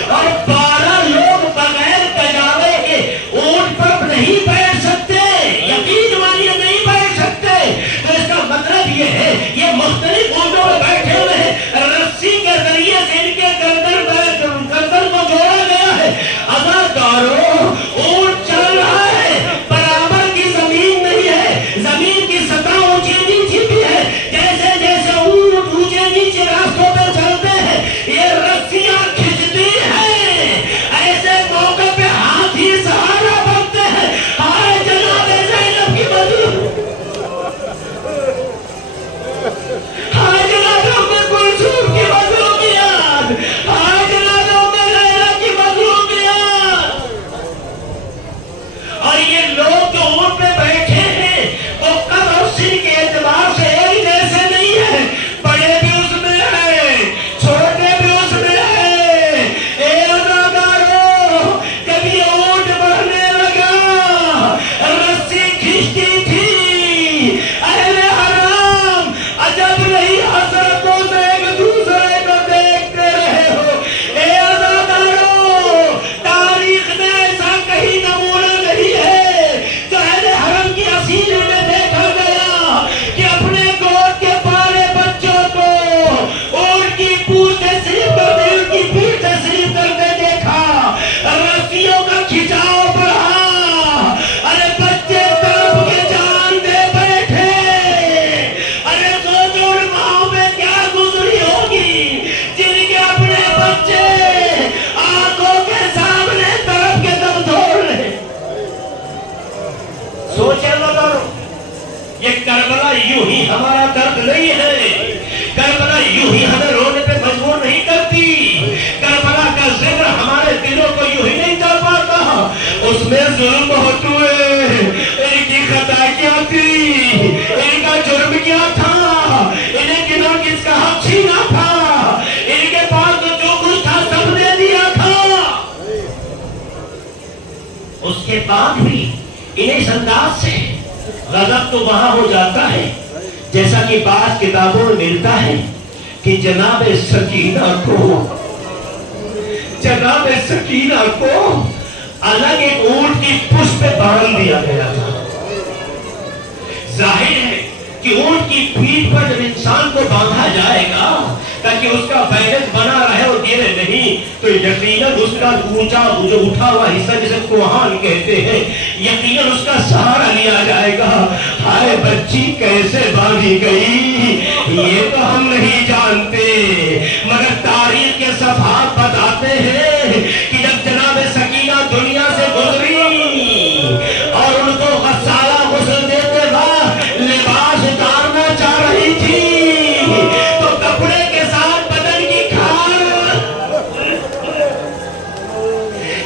اور 12 لوگ بغیر کجاوے کے اونٹ پر نہیں بیٹھ سکتے. یقین مانیے نہیں بیٹھ سکتے. تو اس کا مطلب یہ ہے یہ مختلف اونٹوں میں بیٹھے ہوئے ہیں، رسی کے ذریعے سے ان کے گردن کو جوڑ جو اونٹ پہ بیٹھے ہیں وہ قد اور سن کے اعتبار سے ایک جیسے نہیں ہے، بڑے بھی اس میں ہیں، چھوٹے بھی اس میں ہیں۔ اے اداکاروں، جب یہ اونٹ بڑھنے لگا، رسی کھینچتی تھی، اہل حرام عجب نہیں حسرتوں سے ایک دوسرے کو دیکھتے رہے ہو۔ اے اداکاروں، تاریخ میں ایسا کہیں نمونہ نہیں ہے جو اہل حرم کی اسیری میں دیکھا گیا کہ اپنے گود کے پالے بچوں کو اونٹ کی پوچھ تشریف کرتے، ان کی پوچھ تشریف کرتے دیکھا، رسیوں کا کھچاؤ بڑھا، ارے بچے تڑپ کے جان دے بیٹھے۔ ارے سوچو ان ماؤں میں کیا گزری ہوگی جن کے اپنے بچے آنکھوں کے سامنے تڑپ کے دم توڑ رہے۔ سوچے اللہ تعالیٰ، یہ کربلا یوں ہی ہمارا درد نہیں ہے، کربلا یوں ہی ہمیں رونے پہ مجبور نہیں کرتی، کربلا کا ذکر ہمارے دلوں کو یوں ہی نہیں جا پاتا۔ اس میں ظلم بہت ہوئے، ان کی خطا کیا تھی، ان کا جرم کیا تھا، انہیں کنوں کس کا حق چھینا تھا، ان کے پاس تو جو کچھ تھا سب نے دیا تھا۔ اس کے بعد بھی انہیں اس انداز سے غضب تو وہاں ہو جاتا ہے جیسا کہ بعض کتابوں میں ملتا ہے کہ جناب سکینہ کو الگ ایک اونٹ کی پشت پہ باندھ دیا گیا تھا۔ ظاہر ہے کہ اونٹ کی پیٹھ پر جب انسان کو باندھا جائے گا تاکہ اس کا بیلنس بنا رہے اور گرے نہیں، تو یقیناً اس کا اونچا جو اٹھا ہوا حصہ جسے کوہان کہتے ہیں، یقیناً اس کا سہارا لیا جائے گا۔ ہائے بچی کیسے باندھی گئی یہ تو ہم نہیں جانتے، مگر تاریخ کے صفحات بتاتے ہیں کہ جب جناب سکینہ دنیا سے گزری اور ان کو غسالہ غسل دیتے وقت لباس اتارنا چاہ رہی تھی تو کپڑے کے ساتھ بدن کی کھال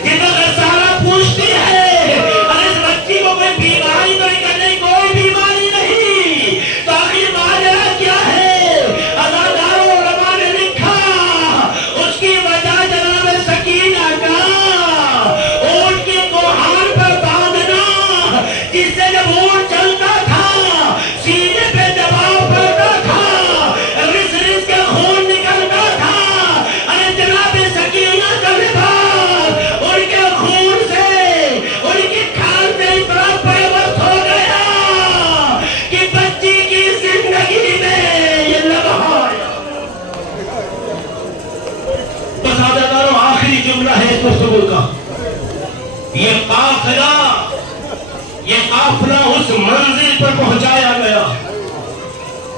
جنہیں غسالہ پوچھتی ہے، اور اس بچی کو کوئی بیماری تو نہیں کرنے، کوئی بیماری نہیں، تو آخر ماجرا کیا ہے؟ اداکاروں علماء نے لکھا اس کی وجہ جناب سکینہ کا اونٹ کی کوہان پر باندھنا، جس سے جب اونٹ چلتا تھا سینے پہ دباؤ پڑتا تھا، رس رس کے خون نکلتا تھا۔ ارے جناب سکینہ کا لباس ان کے خون سے، ان کی کھال سے اس طرح پیوست ہو گیا کہ بچی کی زندگی میں یہ لمحہ آیا۔ بس اداکاروں آخری جملہ ہے اس گفتگو کا، یہ قافلہ اس منزل پر پہنچایا گیا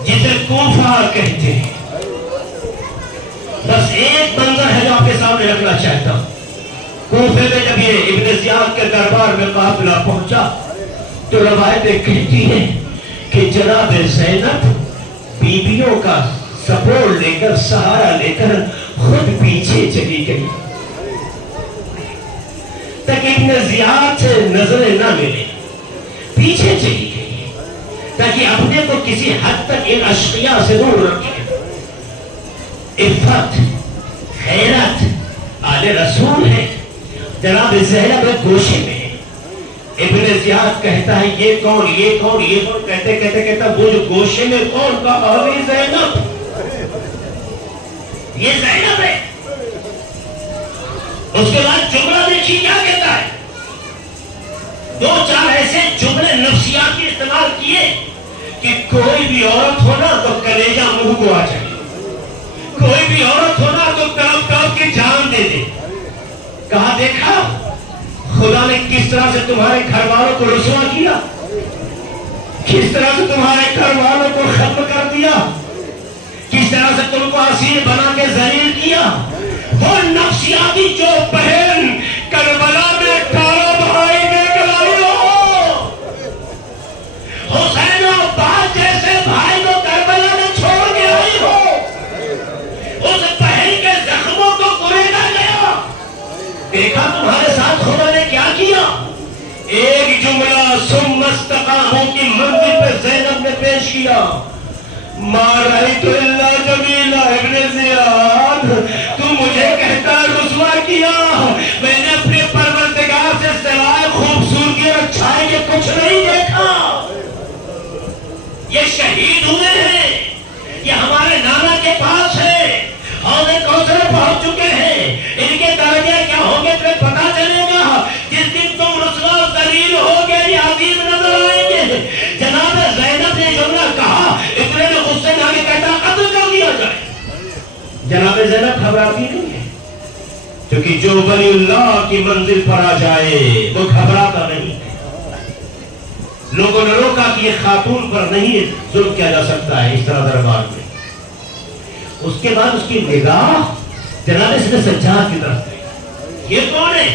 جسے کوفہ کہتے ہیں۔ بس ایک منظر ہے جو آپ کے سامنے رکھنا چاہتا ہوں۔ کوفے میں جب یہ ابن زیاد کے دربار میں قافلہ پہنچا تو روایتیں کہتی ہیں کہ جناب زینب بیویوں کا سپورٹ لے کر، سہارا لے کر خود پیچھے چلی گئی تاکہ ابن زیاد سے نظریں نہ ملے، پیچھے چلی گئی تاکہ اپنے کو کسی حد تک ان اشقیاء سے دور رکھے۔ عفت، خیرت آل رسول ہے۔ جناب زینب گوشے میں ابن زیاد کہتا ہے یہ کون، یہ کون، یہ کون، کہتا وہ جو گوشے میں کون کہا، یہ زینب، یہ زینب ہے۔ اس کے بعد جملہ دیکھیے کیا کہتا ہے، دو چار ایسے جملے نفسیاتی استعمال کیے کہ کوئی بھی عورت ہونا تو کلیجہ منہ کو آ جائے، کوئی بھی عورت ہونا تو تڑپ تڑپ کی جان دے دے۔ کہا دیکھا خدا نے کس طرح سے تمہارے گھر والوں کو رسوا کیا، کس طرح سے تمہارے گھر والوں کو ختم کر دیا، کس طرح سے تم کو اسیر بنا کے ذلیل کیا۔ وہ نفسیاتی جو بہن کربلا میں 18 بھائی دے کر آئی ہو، حسین و عباس جیسے بھائی کو کربلا میں چھوڑ کے آئی ہو، اس بہن کے زخموں کو کریدا گیا۔ دیکھا تمہارے ساتھ خدا نے کیا کیا، ایک جملہ سن استقاموا کی منزل پہ زینب نے پیش کیا. ما رأیت الا جمیلا ابن زیاد، تو مجھے کہتا رسوا کیا، میں نے اپنے پروردگار سے سوائے خوبصورتی اور اچھائی کے کچھ نہیں دیکھا. یہ شہید ہوئے ہیں، یہ ہمارے نانا کے پاس ہے، حوض کوثر پہنچ چکے ہیں. ان کے درجے کیا ہوں گے تمہیں پتا چلے گا. جس دن تم رسوا و ذلیل ہوگے یہ عظیم نظر آئیں گے. جناب زینب نے جملہ کہا، اتنے میں غصے میں آگے کہتا قتل کر دیا جائے. جناب زینب گھبراتی نہیں ہے، کیونکہ جو ولی اللہ کی منزل پر آ جائے وہ گھبراتا نہیں ہے. لوگوں نے روکا کہ یہ خاتون پر نہیں ظلم کیا جا سکتا ہے اس طرح دربار میں. اس کے بعد اس کی نگاہ جناب ابن سجاد کی طرف گئی. یہ کون ہے؟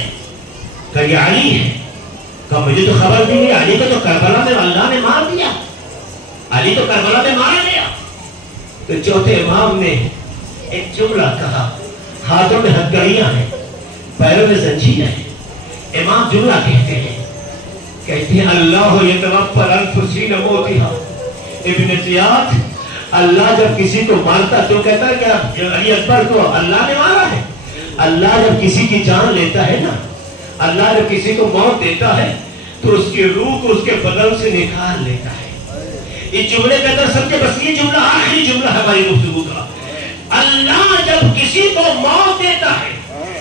کہ یہ علی ہے. کہ مجھے تو خبر دی نہیں، علی کو تو کربلا میں اللہ نے مار دیا، علی تو کربلا میں مارا گیا. تو چوتھے امام نے ایک جملہ کہا، ہاتھوں میں ہتھکڑیاں ہیں، پیروں میں زنجیریں ہیں. امام جملہ کہتے ہیں اللہ یتوفی الانفس حین موتہا. ابن زیاد، اللہ جب کسی کو مارتا تو کہتا ہے کہ علی اکبر کو اللہ نے مارا ہے. اللہ جب کسی کی جان لیتا ہے نا، اللہ جب کسی کو موت دیتا ہے تو اس کی روح کو اس کے بدن سے نکال لیتا ہے. اس جملے کے اندر سب کے بس یہ جملہ آخری جملہ ہے ہماری گفتگو کا. اللہ جب کسی کو موت دیتا ہے،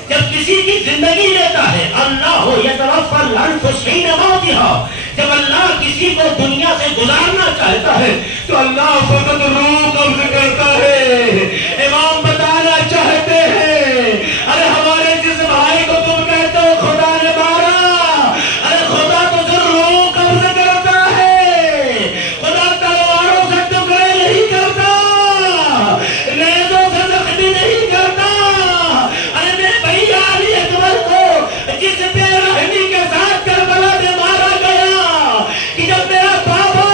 جب کسی کی زندگی لیتا ہے، اللہ یتوفی الانفس حین موتہا، جب اللہ کسی کو دنیا سے گزارنا چاہتا ہے تو اللہ فقط روح قبض کرتا ہے. امام بتانا چاہتے ہیں، ارے ہمارے جس بھائی کو تم کہتے ہو خدا نے مارا، ارے خدا تو صرف روح قبض کرتا ہے. خدا تلواروں سے ٹکڑے نہیں کرتا، نیزوں سے زخمی نہیں کرتا. ارے میرے بھائی علی اکبر کو جس بے رحمی کے ساتھ کربلا میں مارا گیا کہ جب میرا بابا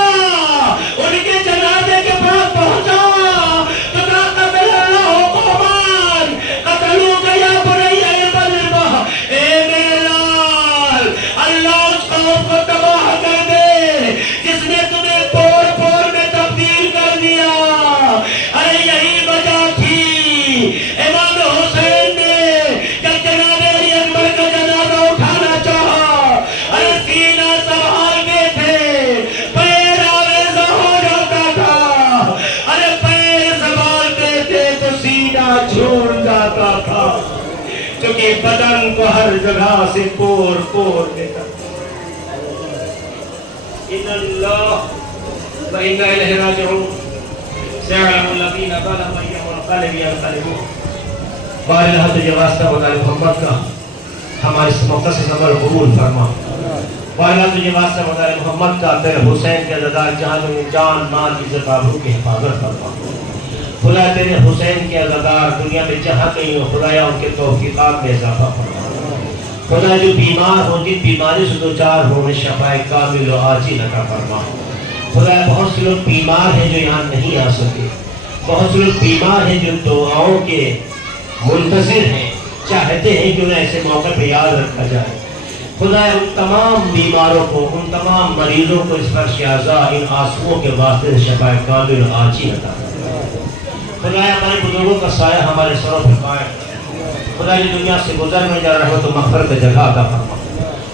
ان کے جنازے کے پاس پہنچا تو کہا قتل اللہ قومان قتلوا یا بنی البلبہ. اے میرے لال، اللہ اس قوم کو تباہ کر دے جس نے تمہیں پور پور میں تبدیل کر دیا. ارے یہی وجہ تھی امام حسین نے جب جناب علی اکبر کا جنازہ اٹھانا چاہا، ارے سینہ سنبھالتے تھے، پیر آویزہ ہو جاتا تھا. ارے پیر سنبھالتے تھے تو سینہ جھول جاتا تھا، کیونکہ بدن کو ہر جگہ سے پور پور دیتا. ان اللہ و انا الیہ راجعون. سيعلم الذين ظلموا أي منقلب ينقلبون. بار اللہ تجھے واسطہ بتا محمد کا ہمارے اس مختصر عمل قبول فرما. بار اللہ تجھے واسطہ بتا محمد کا تیرے حسین کے عزادار جہاں میں جان مال عزت آبرو کی حفاظت فرما. خدا تیرے حسین کے عزادار دنیا میں جہاں کہیں ہو، خدایا ان کے توفیقات میں اضافہ فرما. خدا جو بیمار ہوں جن بیماری سے دوچار ہوں انہیں شفائے کامل و عاجل عطا فرما. خدا بہت سے لوگ بیمار ہیں جو یہاں نہیں آ سکے، بہت سے لوگ بیمار ہیں جو دعاؤں کے منتظر ہیں، چاہتے ہیں کہ انہیں ایسے موقع پہ یاد رکھا جائے. خدا ان تمام بیماروں کو، ان تمام مریضوں کو اس فرش عزا ان آنسوؤں کے واسطے شفائے کامل و عاجل عطا فرما. خدا ہمارے بزرگوں کا سایہ ہمارے سروں پر قائم. خدا جو دنیا سے گزر میں جا رہا ہو تو مغفرت جگہ عطا فرما.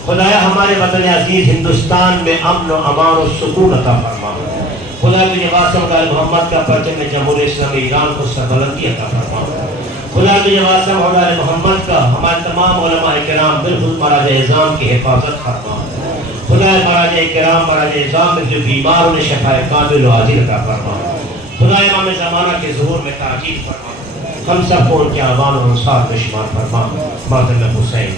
خدایا ہمارے وطن عزیز ہندوستان میں امن و امان و سکون عطا فرما. خدا تجھے واسطہ بتا محمد کا پرچم میں جمہوریہ اسلامی ایران کو سربلندی عطا فرما. خدا تجھے واسطہ بتا محمد کا ہمارے تمام علماء کرام بالخصوص مہاراج اعظام کی حفاظت فرما. خدا مہاراج کرام مہاراج اعظام میں جو بیمار انہیں شفائے کامل و عاجل عطا فرما. خدا امام زمانہ کے ظہور میں تاکید فرما. ہم سب کو ان کے اعوان و انصار میں شمار فرما. ماتم حسین.